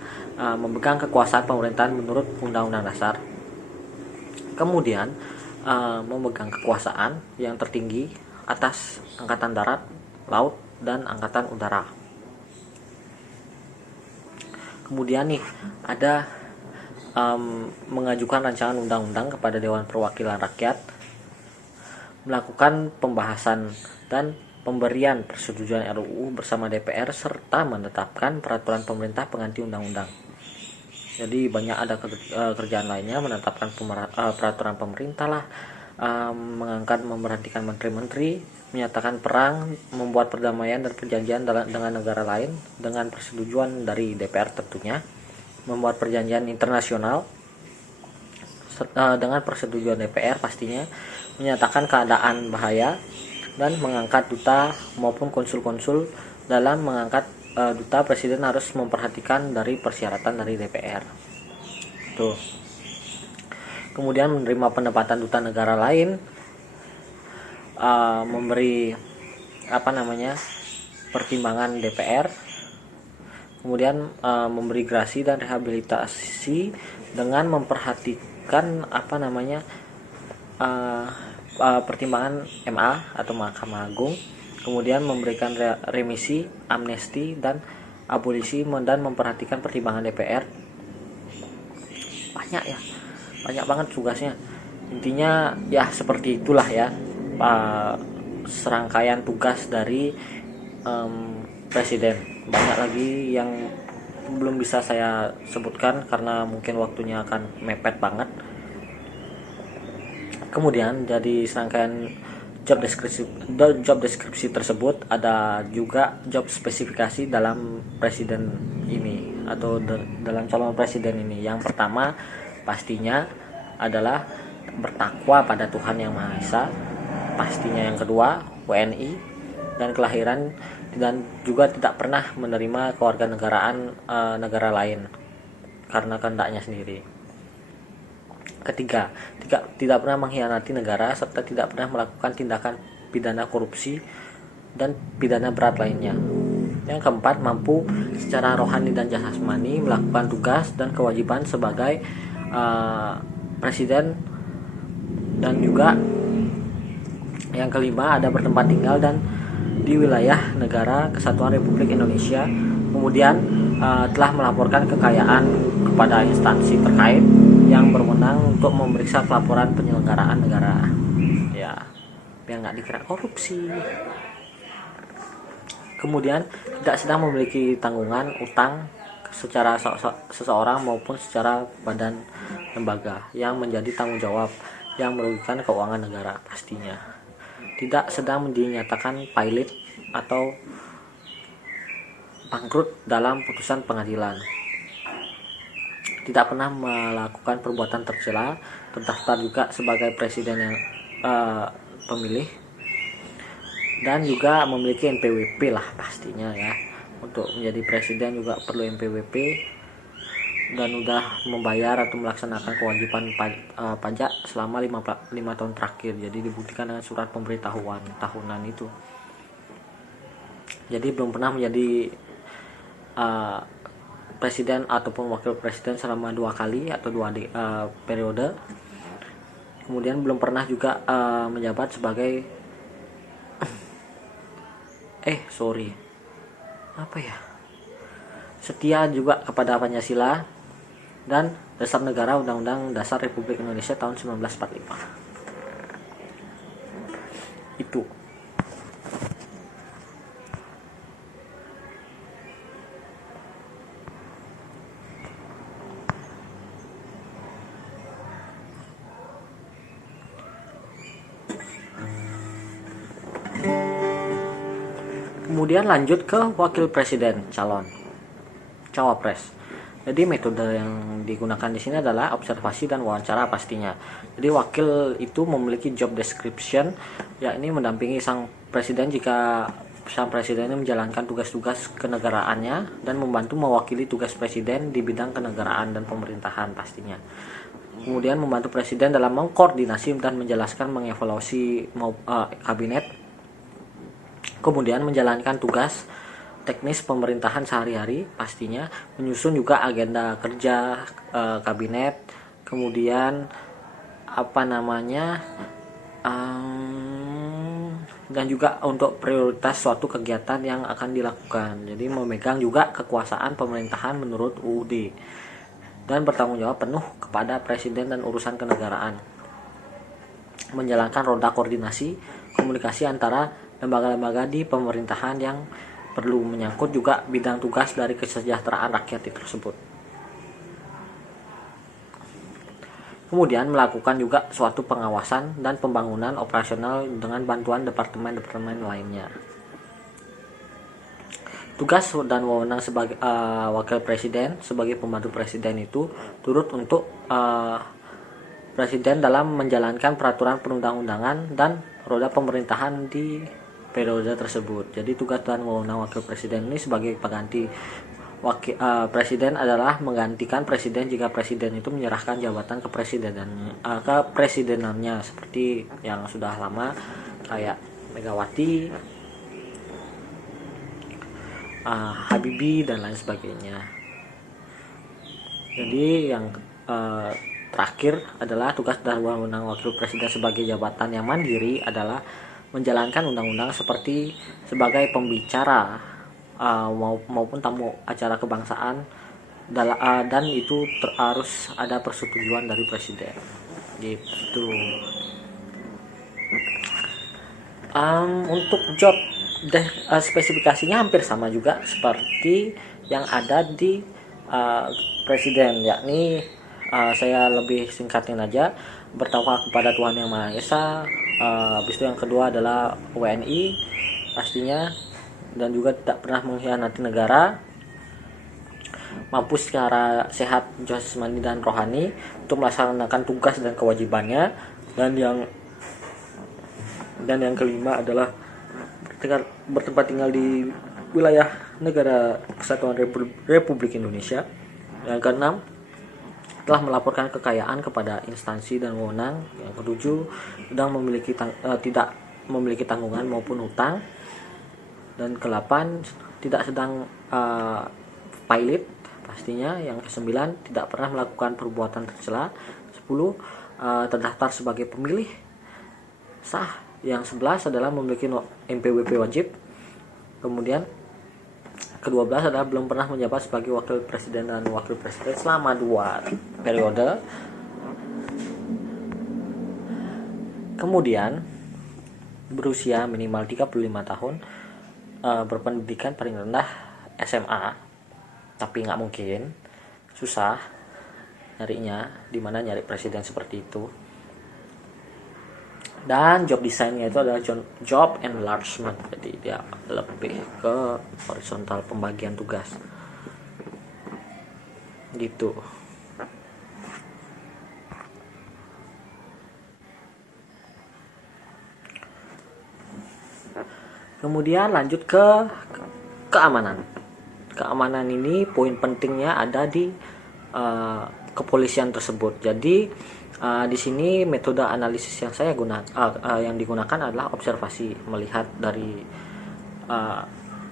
memegang kekuasaan pemerintahan menurut Undang-Undang Dasar. Kemudian memegang kekuasaan yang tertinggi atas angkatan darat, Laut, dan Angkatan Udara. Kemudian nih ada mengajukan rancangan undang-undang kepada Dewan Perwakilan Rakyat, melakukan pembahasan dan pemberian persetujuan RUU bersama DPR, serta menetapkan peraturan pemerintah pengganti undang-undang. Jadi banyak ada kerjaan lainnya, menetapkan peraturan pemerintah lah, mengangkat memberhentikan menteri-menteri, menyatakan perang, membuat perdamaian dan perjanjian dengan negara lain dengan persetujuan dari DPR tentunya, membuat perjanjian internasional dengan persetujuan DPR pastinya, menyatakan keadaan bahaya, dan mengangkat duta maupun konsul-konsul. Dalam mengangkat duta, presiden harus memperhatikan dari persyaratan dari DPR. Tuh. Kemudian menerima penempatan duta negara lain, memberi pertimbangan DPR, kemudian memberi grasi dan rehabilitasi dengan memperhatikan pertimbangan MA atau Mahkamah Agung, kemudian memberikan remisi, amnesti, dan abolisi, dan memperhatikan pertimbangan DPR. Banyak banget tugasnya. Intinya ya seperti itulah ya, serangkaian tugas dari presiden. Banyak lagi yang belum bisa saya sebutkan karena mungkin waktunya akan mepet banget. Kemudian jadi serangkaian job deskripsi tersebut ada juga job spesifikasi dalam presiden ini atau dalam calon presiden ini. Yang pertama pastinya adalah bertakwa pada Tuhan Yang Maha Esa, pastinya. Yang kedua WNI dan kelahiran, dan juga tidak pernah menerima kewarganegaraan negara lain karena kehendaknya sendiri. Ketiga, tidak pernah mengkhianati negara, serta tidak pernah melakukan tindakan pidana korupsi dan pidana berat lainnya. Yang keempat, mampu secara rohani dan jasmani melakukan tugas dan kewajiban sebagai presiden. Dan juga yang kelima, ada bertempat tinggal dan di wilayah negara Kesatuan Republik Indonesia. Kemudian telah melaporkan kekayaan kepada instansi terkait yang berwenang untuk memeriksa pelaporan penyelenggaraan negara, ya, biar nggak dikira korupsi. Kemudian tidak sedang memiliki tanggungan utang secara seseorang maupun secara badan lembaga yang menjadi tanggung jawab yang merugikan keuangan negara pastinya. Tidak sedang dinyatakan pailit atau bangkrut dalam putusan pengadilan. Tidak pernah melakukan perbuatan tercela, terdaftar juga sebagai presiden yang pemilih, dan juga memiliki NPWP lah pastinya ya. Untuk menjadi presiden juga perlu NPWP dan udah membayar atau melaksanakan kewajiban pajak selama 5 tahun terakhir. Jadi dibuktikan dengan surat pemberitahuan tahunan itu. Jadi belum pernah menjadi presiden ataupun wakil presiden selama 2 kali atau 2 periode. Kemudian belum pernah juga menjabat sebagai setia juga kepada Pancasila dan Dasar Negara Undang-Undang Dasar Republik Indonesia tahun 1945. Itu. Kemudian lanjut ke wakil presiden calon cawapres. Jadi metode yang digunakan di sini adalah observasi dan wawancara pastinya. Jadi wakil itu memiliki job description, yakni mendampingi sang presiden jika sang presiden ini menjalankan tugas-tugas kenegaraannya dan membantu mewakili tugas presiden di bidang kenegaraan dan pemerintahan pastinya. Kemudian membantu presiden dalam mengkoordinasi dan menjelaskan mengevaluasi kabinet. Kemudian menjalankan tugas teknis pemerintahan sehari-hari pastinya, menyusun juga agenda kerja kabinet, kemudian dan juga untuk prioritas suatu kegiatan yang akan dilakukan. Jadi memegang juga kekuasaan pemerintahan menurut UUD dan bertanggung jawab penuh kepada presiden dan urusan kenegaraan. Menjalankan roda koordinasi komunikasi antara lembaga-lembaga di pemerintahan yang perlu menyangkut juga bidang tugas dari kesejahteraan rakyat tersebut. Kemudian melakukan juga suatu pengawasan dan pembangunan operasional dengan bantuan departemen-departemen lainnya. Tugas dan wewenang sebagai wakil presiden sebagai pembantu presiden itu turut untuk presiden dalam menjalankan peraturan perundang-undangan dan roda pemerintahan di periode tersebut. Jadi tugas dan wewenang wakil presiden ini sebagai pengganti presiden adalah menggantikan presiden jika presiden itu menyerahkan jabatan kepresidenannya seperti yang sudah lama kayak Megawati, Habibie dan lain sebagainya. Jadi yang terakhir adalah tugas dan wewenang wakil presiden sebagai jabatan yang mandiri adalah menjalankan undang-undang seperti sebagai pembicara maupun tamu acara kebangsaan dan itu harus ada persetujuan dari presiden gitu. Untuk job spesifikasinya hampir sama juga seperti yang ada di presiden, yakni saya lebih singkatin aja: bertawakal kepada Tuhan Yang Maha Esa, habis itu yang kedua adalah WNI pastinya, dan juga tidak pernah mengkhianati negara, mampu secara sehat jasmani dan rohani untuk melaksanakan tugas dan kewajibannya, dan yang kelima adalah bertempat tinggal di wilayah negara Kesatuan Republik Indonesia. Yang keenam, telah melaporkan kekayaan kepada instansi dan wewenang. Yang ketujuh, tidak memiliki tanggungan maupun hutang. Dan ke-8, tidak sedang pilot pastinya. Yang ke-9, tidak pernah melakukan perbuatan tercela. 10, terdaftar sebagai pemilih sah. Yang 11 adalah memiliki NPWP wajib. Kemudian ke-12 adalah belum pernah menjabat sebagai wakil presiden dan wakil presiden selama 2 periode. Kemudian berusia minimal 35 tahun, berpendidikan paling rendah SMA, tapi nggak mungkin, susah nyarinya, dimana nyari presiden seperti itu. Dan job desainnya itu adalah job enlargement, jadi dia lebih ke horizontal, pembagian tugas gitu. Kemudian lanjut ke keamanan. Keamanan ini poin pentingnya ada di kepolisian tersebut. Jadi di sini metode analisis yang saya yang digunakan adalah observasi, melihat dari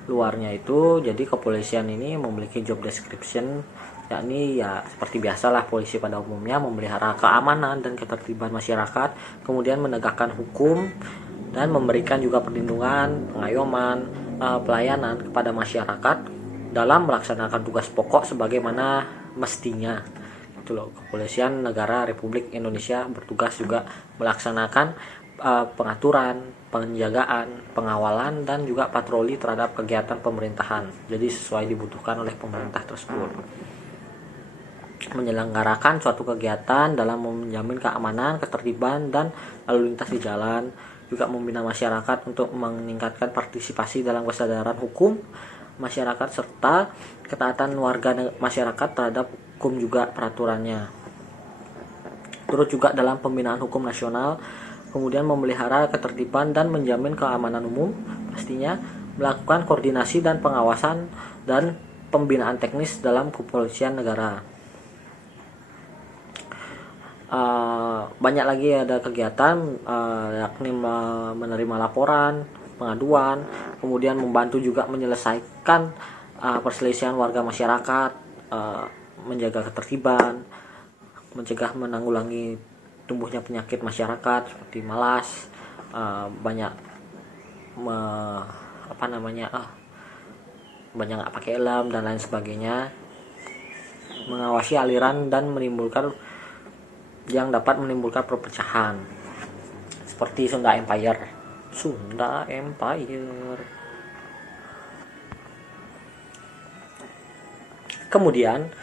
luarnya itu. Jadi kepolisian ini memiliki job description, yakni ya seperti biasalah polisi pada umumnya memelihara keamanan dan ketertiban masyarakat, kemudian menegakkan hukum dan memberikan juga perlindungan, pengayoman, pelayanan kepada masyarakat dalam melaksanakan tugas pokok sebagaimana mestinya. Itu loh, Kepolisian Negara Republik Indonesia bertugas juga melaksanakan pengaturan, penjagaan, pengawalan dan juga patroli terhadap kegiatan pemerintahan. Jadi sesuai dibutuhkan oleh pemerintah tersebut. Menyelenggarakan suatu kegiatan dalam menjamin keamanan, ketertiban dan lalu lintas di jalan, juga membina masyarakat untuk meningkatkan partisipasi dalam kesadaran hukum masyarakat serta ketaatan warga masyarakat terhadap hukum juga peraturannya. Turut juga dalam pembinaan hukum nasional, kemudian memelihara ketertiban dan menjamin keamanan umum, pastinya melakukan koordinasi dan pengawasan dan pembinaan teknis dalam kepolisian negara. Banyak lagi ada kegiatan, yakni menerima laporan, pengaduan, kemudian membantu juga menyelesaikan perselisihan warga masyarakat, menjaga ketertiban, mencegah menanggulangi tumbuhnya penyakit masyarakat seperti malas, banyak banyak nggak pakai helm dan lain sebagainya, mengawasi aliran dan menimbulkan yang dapat menimbulkan perpecahan seperti Sunda Empire. Kemudian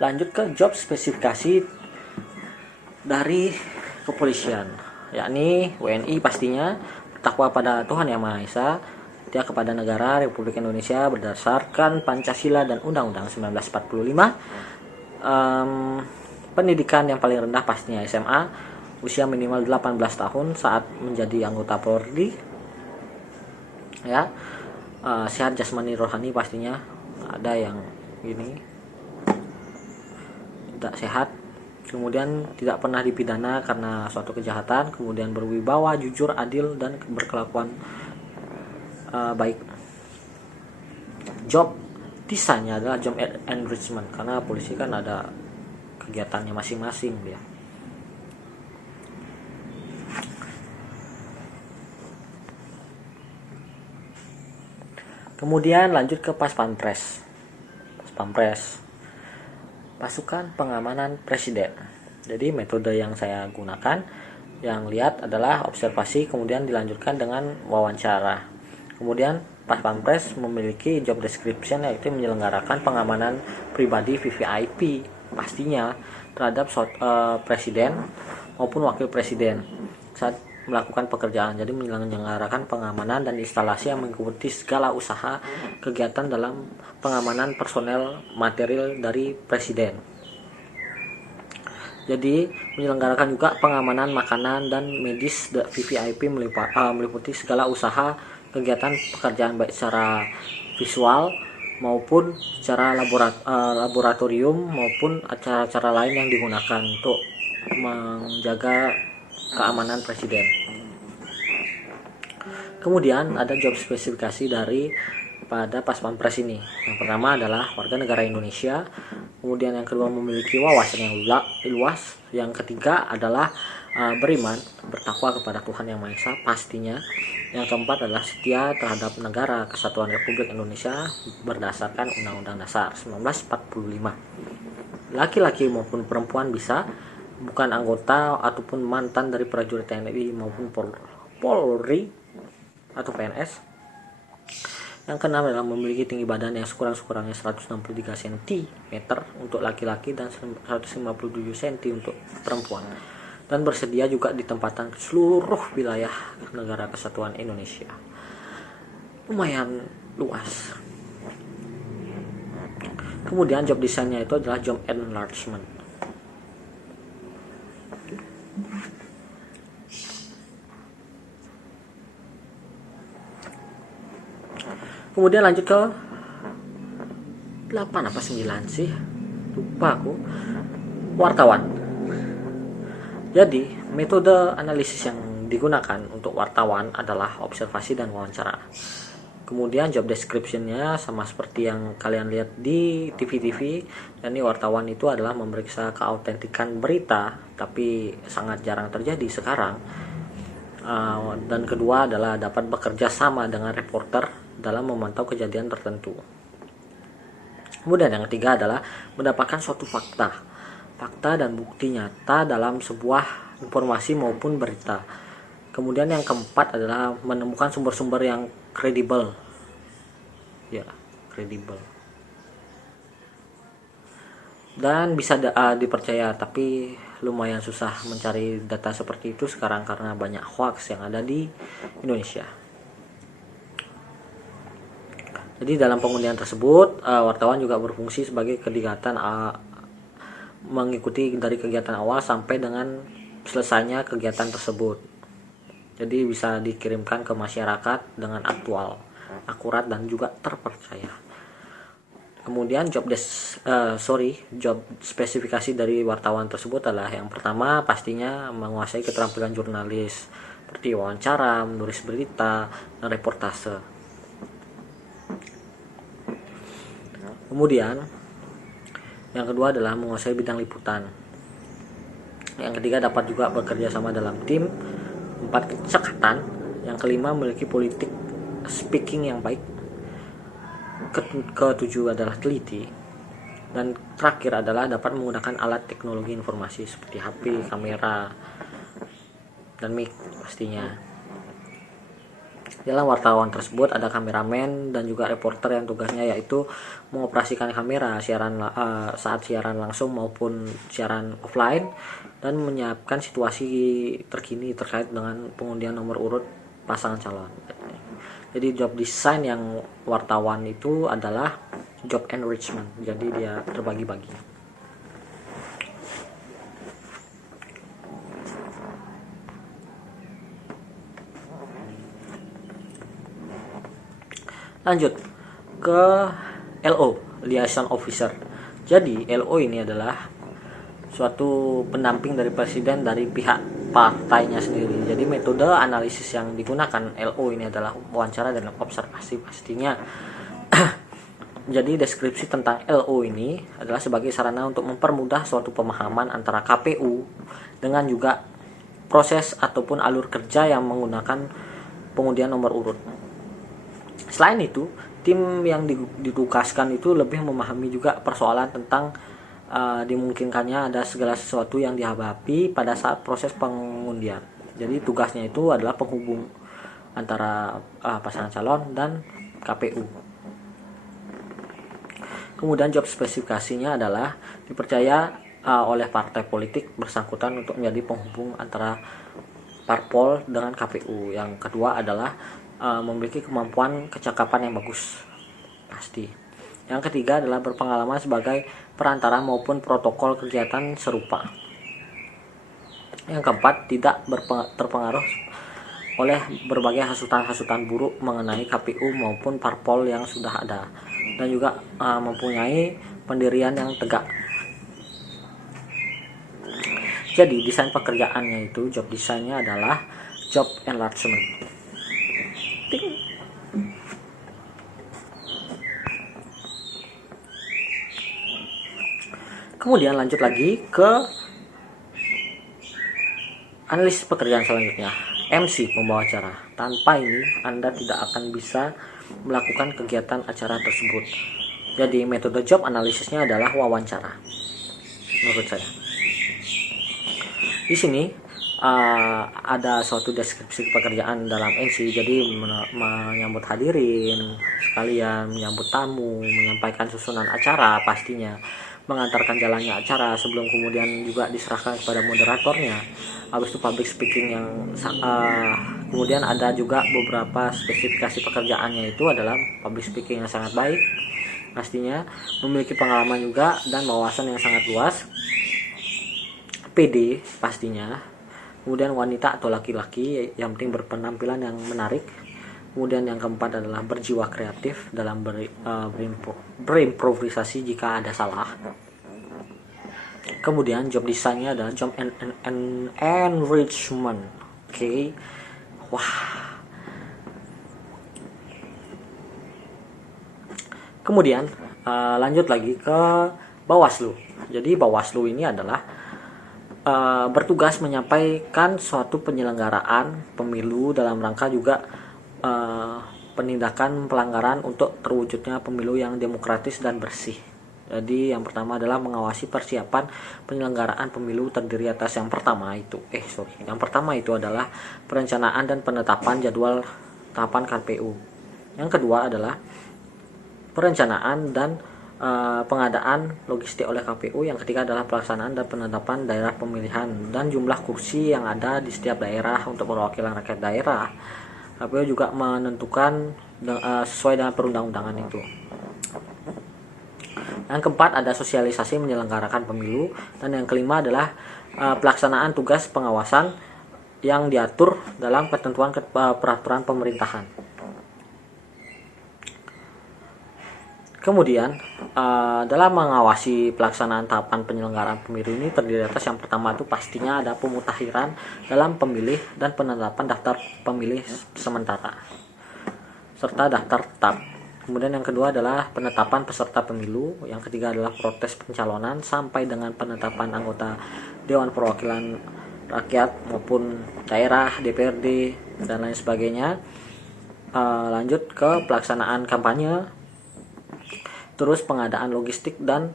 lanjut ke job spesifikasi dari kepolisian, yakni WNI pastinya bertakwa pada Tuhan Yang Maha Esa, setia kepada negara Republik Indonesia berdasarkan Pancasila dan Undang-Undang 1945. Pendidikan yang paling rendah pastinya SMA, usia minimal 18 tahun saat menjadi anggota Polri. Ya, sehat jasmani rohani pastinya, ada yang gini tidak sehat. Kemudian tidak pernah dipidana karena suatu kejahatan, kemudian berwibawa, jujur, adil, dan berkelakuan baik. Job desainnya adalah job enrichment, karena polisi kan ada kegiatannya masing-masing dia. Kemudian lanjut ke Pas Pampres, pasukan pengamanan presiden. Jadi metode yang saya gunakan, yang lihat adalah observasi, kemudian dilanjutkan dengan wawancara. Kemudian Pas Pampres memiliki job description, yaitu menyelenggarakan pengamanan pribadi VVIP pastinya terhadap presiden maupun wakil presiden saat melakukan pekerjaan. Jadi menyelenggarakan pengamanan dan instalasi yang mengikuti segala usaha kegiatan dalam pengamanan personel material dari presiden. Jadi menyelenggarakan juga pengamanan makanan dan medis VVIP, meliputi segala usaha kegiatan pekerjaan baik secara visual maupun secara laboratorium maupun acara-acara lain yang digunakan untuk menjaga keamanan presiden. Kemudian ada job spesifikasi dari pada Pas Pampres ini. Yang pertama adalah warga negara Indonesia, kemudian yang kedua memiliki wawasan yang luas, yang ketiga adalah beriman, bertakwa kepada Tuhan Yang Maha Esa pastinya, yang keempat adalah setia terhadap negara Kesatuan Republik Indonesia berdasarkan Undang-Undang Dasar 1945. Laki-laki maupun perempuan bisa, bukan anggota ataupun mantan dari prajurit TNI maupun Polri atau PNS. Yang keenam adalah memiliki tinggi badan yang sekurang-kurangnya 163 cm untuk laki-laki dan 157 cm untuk perempuan, dan bersedia juga ditempatkan ke seluruh wilayah negara Kesatuan Indonesia. Lumayan luas. Kemudian job desainnya itu adalah job enlargement. Kemudian lanjut ke 8 apa 9 sih, lupa aku. Wartawan. Jadi metode analisis yang digunakan untuk wartawan adalah observasi dan wawancara. Kemudian job description-nya sama seperti yang kalian lihat di TV-TV. Dan ini wartawan itu adalah memeriksa keautentikan berita, tapi sangat jarang terjadi sekarang. Dan kedua adalah dapat bekerja sama dengan reporter dalam memantau kejadian tertentu. Kemudian yang ketiga adalah mendapatkan suatu fakta dan bukti nyata dalam sebuah informasi maupun berita. Kemudian yang keempat adalah menemukan sumber-sumber yang kredibel. Ya, kredibel. Dan bisa dipercaya, tapi lumayan susah mencari data seperti itu sekarang karena banyak hoax yang ada di Indonesia. Jadi dalam pengundian tersebut, wartawan juga berfungsi sebagai kegiatan mengikuti dari kegiatan awal sampai dengan selesainya kegiatan tersebut. Jadi bisa dikirimkan ke masyarakat dengan aktual, akurat, dan juga terpercaya. Kemudian job spesifikasi dari wartawan tersebut adalah yang pertama pastinya menguasai keterampilan jurnalis seperti wawancara, menulis berita, dan reportase. Kemudian yang kedua adalah menguasai bidang liputan. Yang ketiga dapat juga bekerja sama dalam tim. 4 kecekatan. Yang kelima memiliki speaking yang baik. Ketujuh adalah teliti. Dan terakhir adalah dapat menggunakan alat teknologi informasi seperti HP, kamera, dan mic pastinya. Dalam wartawan tersebut ada kameramen dan juga reporter yang tugasnya yaitu mengoperasikan kamera saat siaran langsung maupun siaran offline, dan menyiapkan situasi terkini terkait dengan pengundian nomor urut pasangan calon. Jadi job design yang wartawan itu adalah job enrichment, jadi dia terbagi-bagi. Lanjut ke LO, Liaison Officer. Jadi LO ini adalah suatu pendamping dari presiden dari pihak partainya sendiri. Jadi metode analisis yang digunakan LO ini adalah wawancara dan observasi pastinya. Jadi deskripsi tentang LO ini adalah sebagai sarana untuk mempermudah suatu pemahaman antara KPU dengan juga proses ataupun alur kerja yang menggunakan pengundian nomor urut. Selain itu, tim yang ditugaskan itu lebih memahami juga persoalan tentang dimungkinkannya ada segala sesuatu yang dihadapi pada saat proses pengundian. Jadi tugasnya itu adalah penghubung antara pasangan calon dan KPU. Kemudian job spesifikasinya adalah dipercaya oleh partai politik bersangkutan untuk menjadi penghubung antara parpol dengan KPU. Yang kedua adalah memiliki kemampuan kecakapan yang bagus pasti. Yang ketiga adalah berpengalaman sebagai perantara maupun protokol kegiatan serupa. Yang keempat, tidak terpengaruh oleh berbagai hasutan-hasutan buruk mengenai KPU maupun parpol yang sudah ada, dan juga mempunyai pendirian yang tegak. Jadi desain pekerjaannya itu, job desainnya adalah job enlargement. Kemudian lanjut lagi ke analisis pekerjaan selanjutnya, MC, pembawa acara. Tanpa ini Anda tidak akan bisa melakukan kegiatan acara tersebut. Jadi metode job analisisnya adalah wawancara menurut saya. Di sini ada suatu deskripsi pekerjaan dalam MC. Jadi menyambut hadirin sekalian, menyambut tamu, menyampaikan susunan acara pastinya, mengantarkan jalannya acara sebelum kemudian juga diserahkan kepada moderatornya. Habis itu public speaking yang kemudian ada juga beberapa spesifikasi pekerjaannya itu adalah public speaking yang sangat baik pastinya, memiliki pengalaman juga dan wawasan yang sangat luas, PD pastinya. Kemudian wanita atau laki-laki yang penting berpenampilan yang menarik. Kemudian yang keempat adalah berjiwa kreatif dalam berimprovisasi jika ada salah. Kemudian job desainnya adalah job enrichment. Oke. Wah. Kemudian lanjut lagi ke Bawaslu. Jadi Bawaslu ini adalah bertugas menyampaikan suatu penyelenggaraan pemilu dalam rangka juga penindakan pelanggaran untuk terwujudnya pemilu yang demokratis dan bersih. Jadi yang pertama adalah mengawasi persiapan penyelenggaraan pemilu, terdiri atas yang pertama itu adalah perencanaan dan penetapan jadwal tahapan KPU. Yang kedua adalah perencanaan dan pengadaan logistik oleh KPU. Yang ketiga adalah pelaksanaan dan penetapan daerah pemilihan dan jumlah kursi yang ada di setiap daerah untuk perwakilan rakyat daerah. KPU juga menentukan sesuai dengan perundang-undangan itu. Yang keempat ada sosialisasi menyelenggarakan pemilu, dan yang kelima adalah pelaksanaan tugas pengawasan yang diatur dalam ketentuan peraturan pemerintahan. Kemudian dalam mengawasi pelaksanaan tahapan penyelenggaraan pemilu ini terdiri atas yang pertama itu pastinya ada pemutakhiran dalam pemilih dan penetapan daftar pemilih sementara serta daftar tetap. Kemudian yang kedua adalah penetapan peserta pemilu. Yang ketiga adalah proses pencalonan sampai dengan penetapan anggota Dewan Perwakilan Rakyat maupun daerah, DPRD dan lain sebagainya. lanjut ke pelaksanaan kampanye, terus pengadaan logistik dan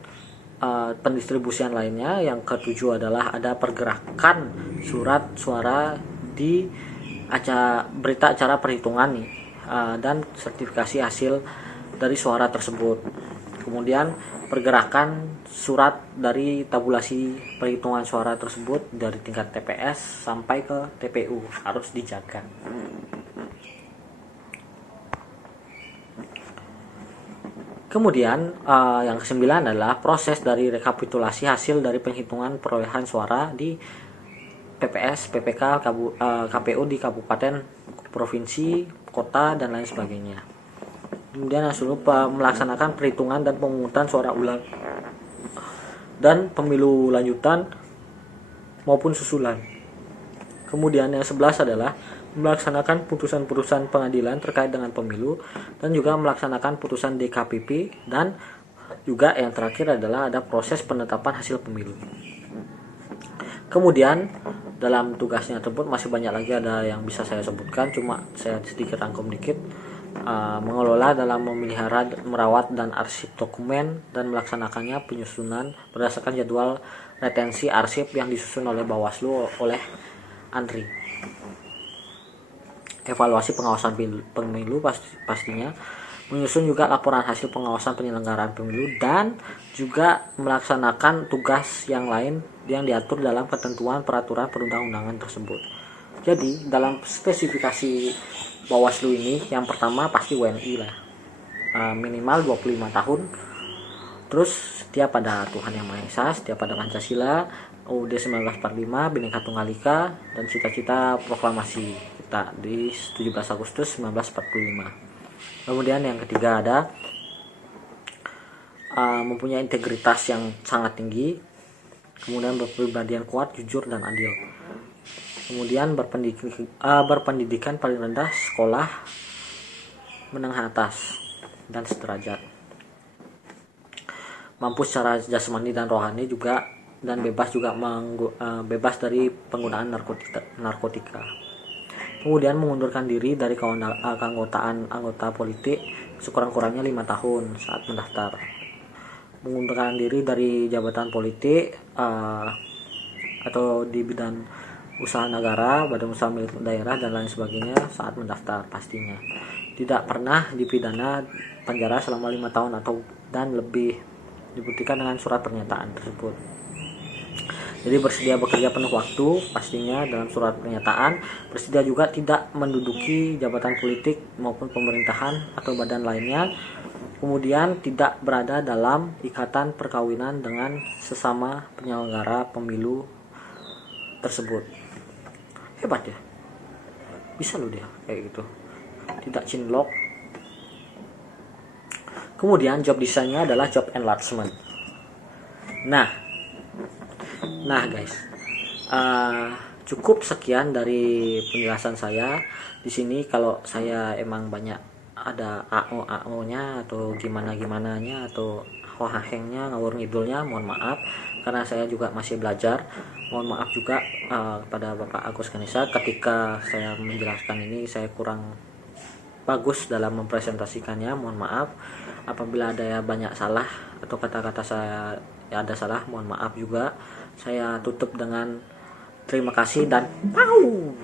pendistribusian lainnya. Yang ketujuh adalah ada pergerakan surat suara di berita acara perhitungan nih, dan sertifikasi hasil dari suara tersebut. Kemudian pergerakan surat dari tabulasi perhitungan suara tersebut dari tingkat TPS sampai ke TPU harus dijaga. Kemudian yang kesembilan adalah proses dari rekapitulasi hasil dari penghitungan perolehan suara di PPS, PPK, KPU di kabupaten, provinsi, kota, dan lain sebagainya. Kemudian seluruh melaksanakan perhitungan dan pemungutan suara ulang dan pemilu lanjutan maupun susulan. Kemudian yang 11 adalah melaksanakan putusan-putusan pengadilan terkait dengan pemilu dan juga melaksanakan putusan DKPP, dan juga yang terakhir adalah ada proses penetapan hasil pemilu. Kemudian dalam tugasnya tersebut masih banyak lagi ada yang bisa saya sebutkan, cuma saya sedikit rangkum dikit. Mengelola dalam memelihara, merawat dan arsip dokumen dan melaksanakannya penyusunan berdasarkan jadwal retensi arsip yang disusun oleh Bawaslu oleh Andri. Evaluasi pengawasan pemilu pastinya, menyusun juga laporan hasil pengawasan penyelenggaraan pemilu, dan juga melaksanakan tugas yang lain yang diatur dalam ketentuan peraturan perundang-undangan tersebut. Jadi dalam spesifikasi Bawaslu ini, yang pertama pasti WNI lah, minimal 25 tahun, terus setia pada Tuhan Yang Maha Esa, setia pada Pancasila, UUD 1945, Bhinneka Tunggal Ika, dan cita-cita proklamasi kita di 17 Agustus 1945. Kemudian yang ketiga ada mempunyai integritas yang sangat tinggi, kemudian berpribadian kuat, jujur, dan adil. Kemudian berpendidikan paling rendah sekolah menengah atas dan sederajat. Mampu secara jasmani dan rohani juga, dan bebas juga bebas dari penggunaan narkotika. Kemudian mengundurkan diri dari keanggotaan anggota politik sekurang-kurangnya 5 tahun saat mendaftar. Mengundurkan diri dari jabatan politik atau di bidang usaha negara, badan usaha milik daerah, dan lain sebagainya saat mendaftar pastinya. Tidak pernah dipidana penjara selama 5 tahun atau dan lebih, dibuktikan dengan surat pernyataan tersebut. Jadi bersedia bekerja penuh waktu pastinya dalam surat pernyataan, bersedia juga tidak menduduki jabatan politik maupun pemerintahan atau badan lainnya, kemudian tidak berada dalam ikatan perkawinan dengan sesama penyelenggara pemilu tersebut. Hebat ya, bisa loh dia kayak gitu, tidak cinlok. Kemudian job desainnya adalah job enlargement. Nah guys, cukup sekian dari penjelasan saya di sini. Kalau saya emang banyak ada AO-nya atau gimana-gimananya atau hohahengnya, ngawur ngidulnya, mohon maaf, karena saya juga masih belajar. Mohon maaf juga kepada Bapak Agus Ganesha ketika saya menjelaskan ini saya kurang bagus dalam mempresentasikannya. Mohon maaf apabila ada banyak salah atau kata-kata saya ada salah, mohon maaf juga. Saya tutup dengan terima kasih dan pau.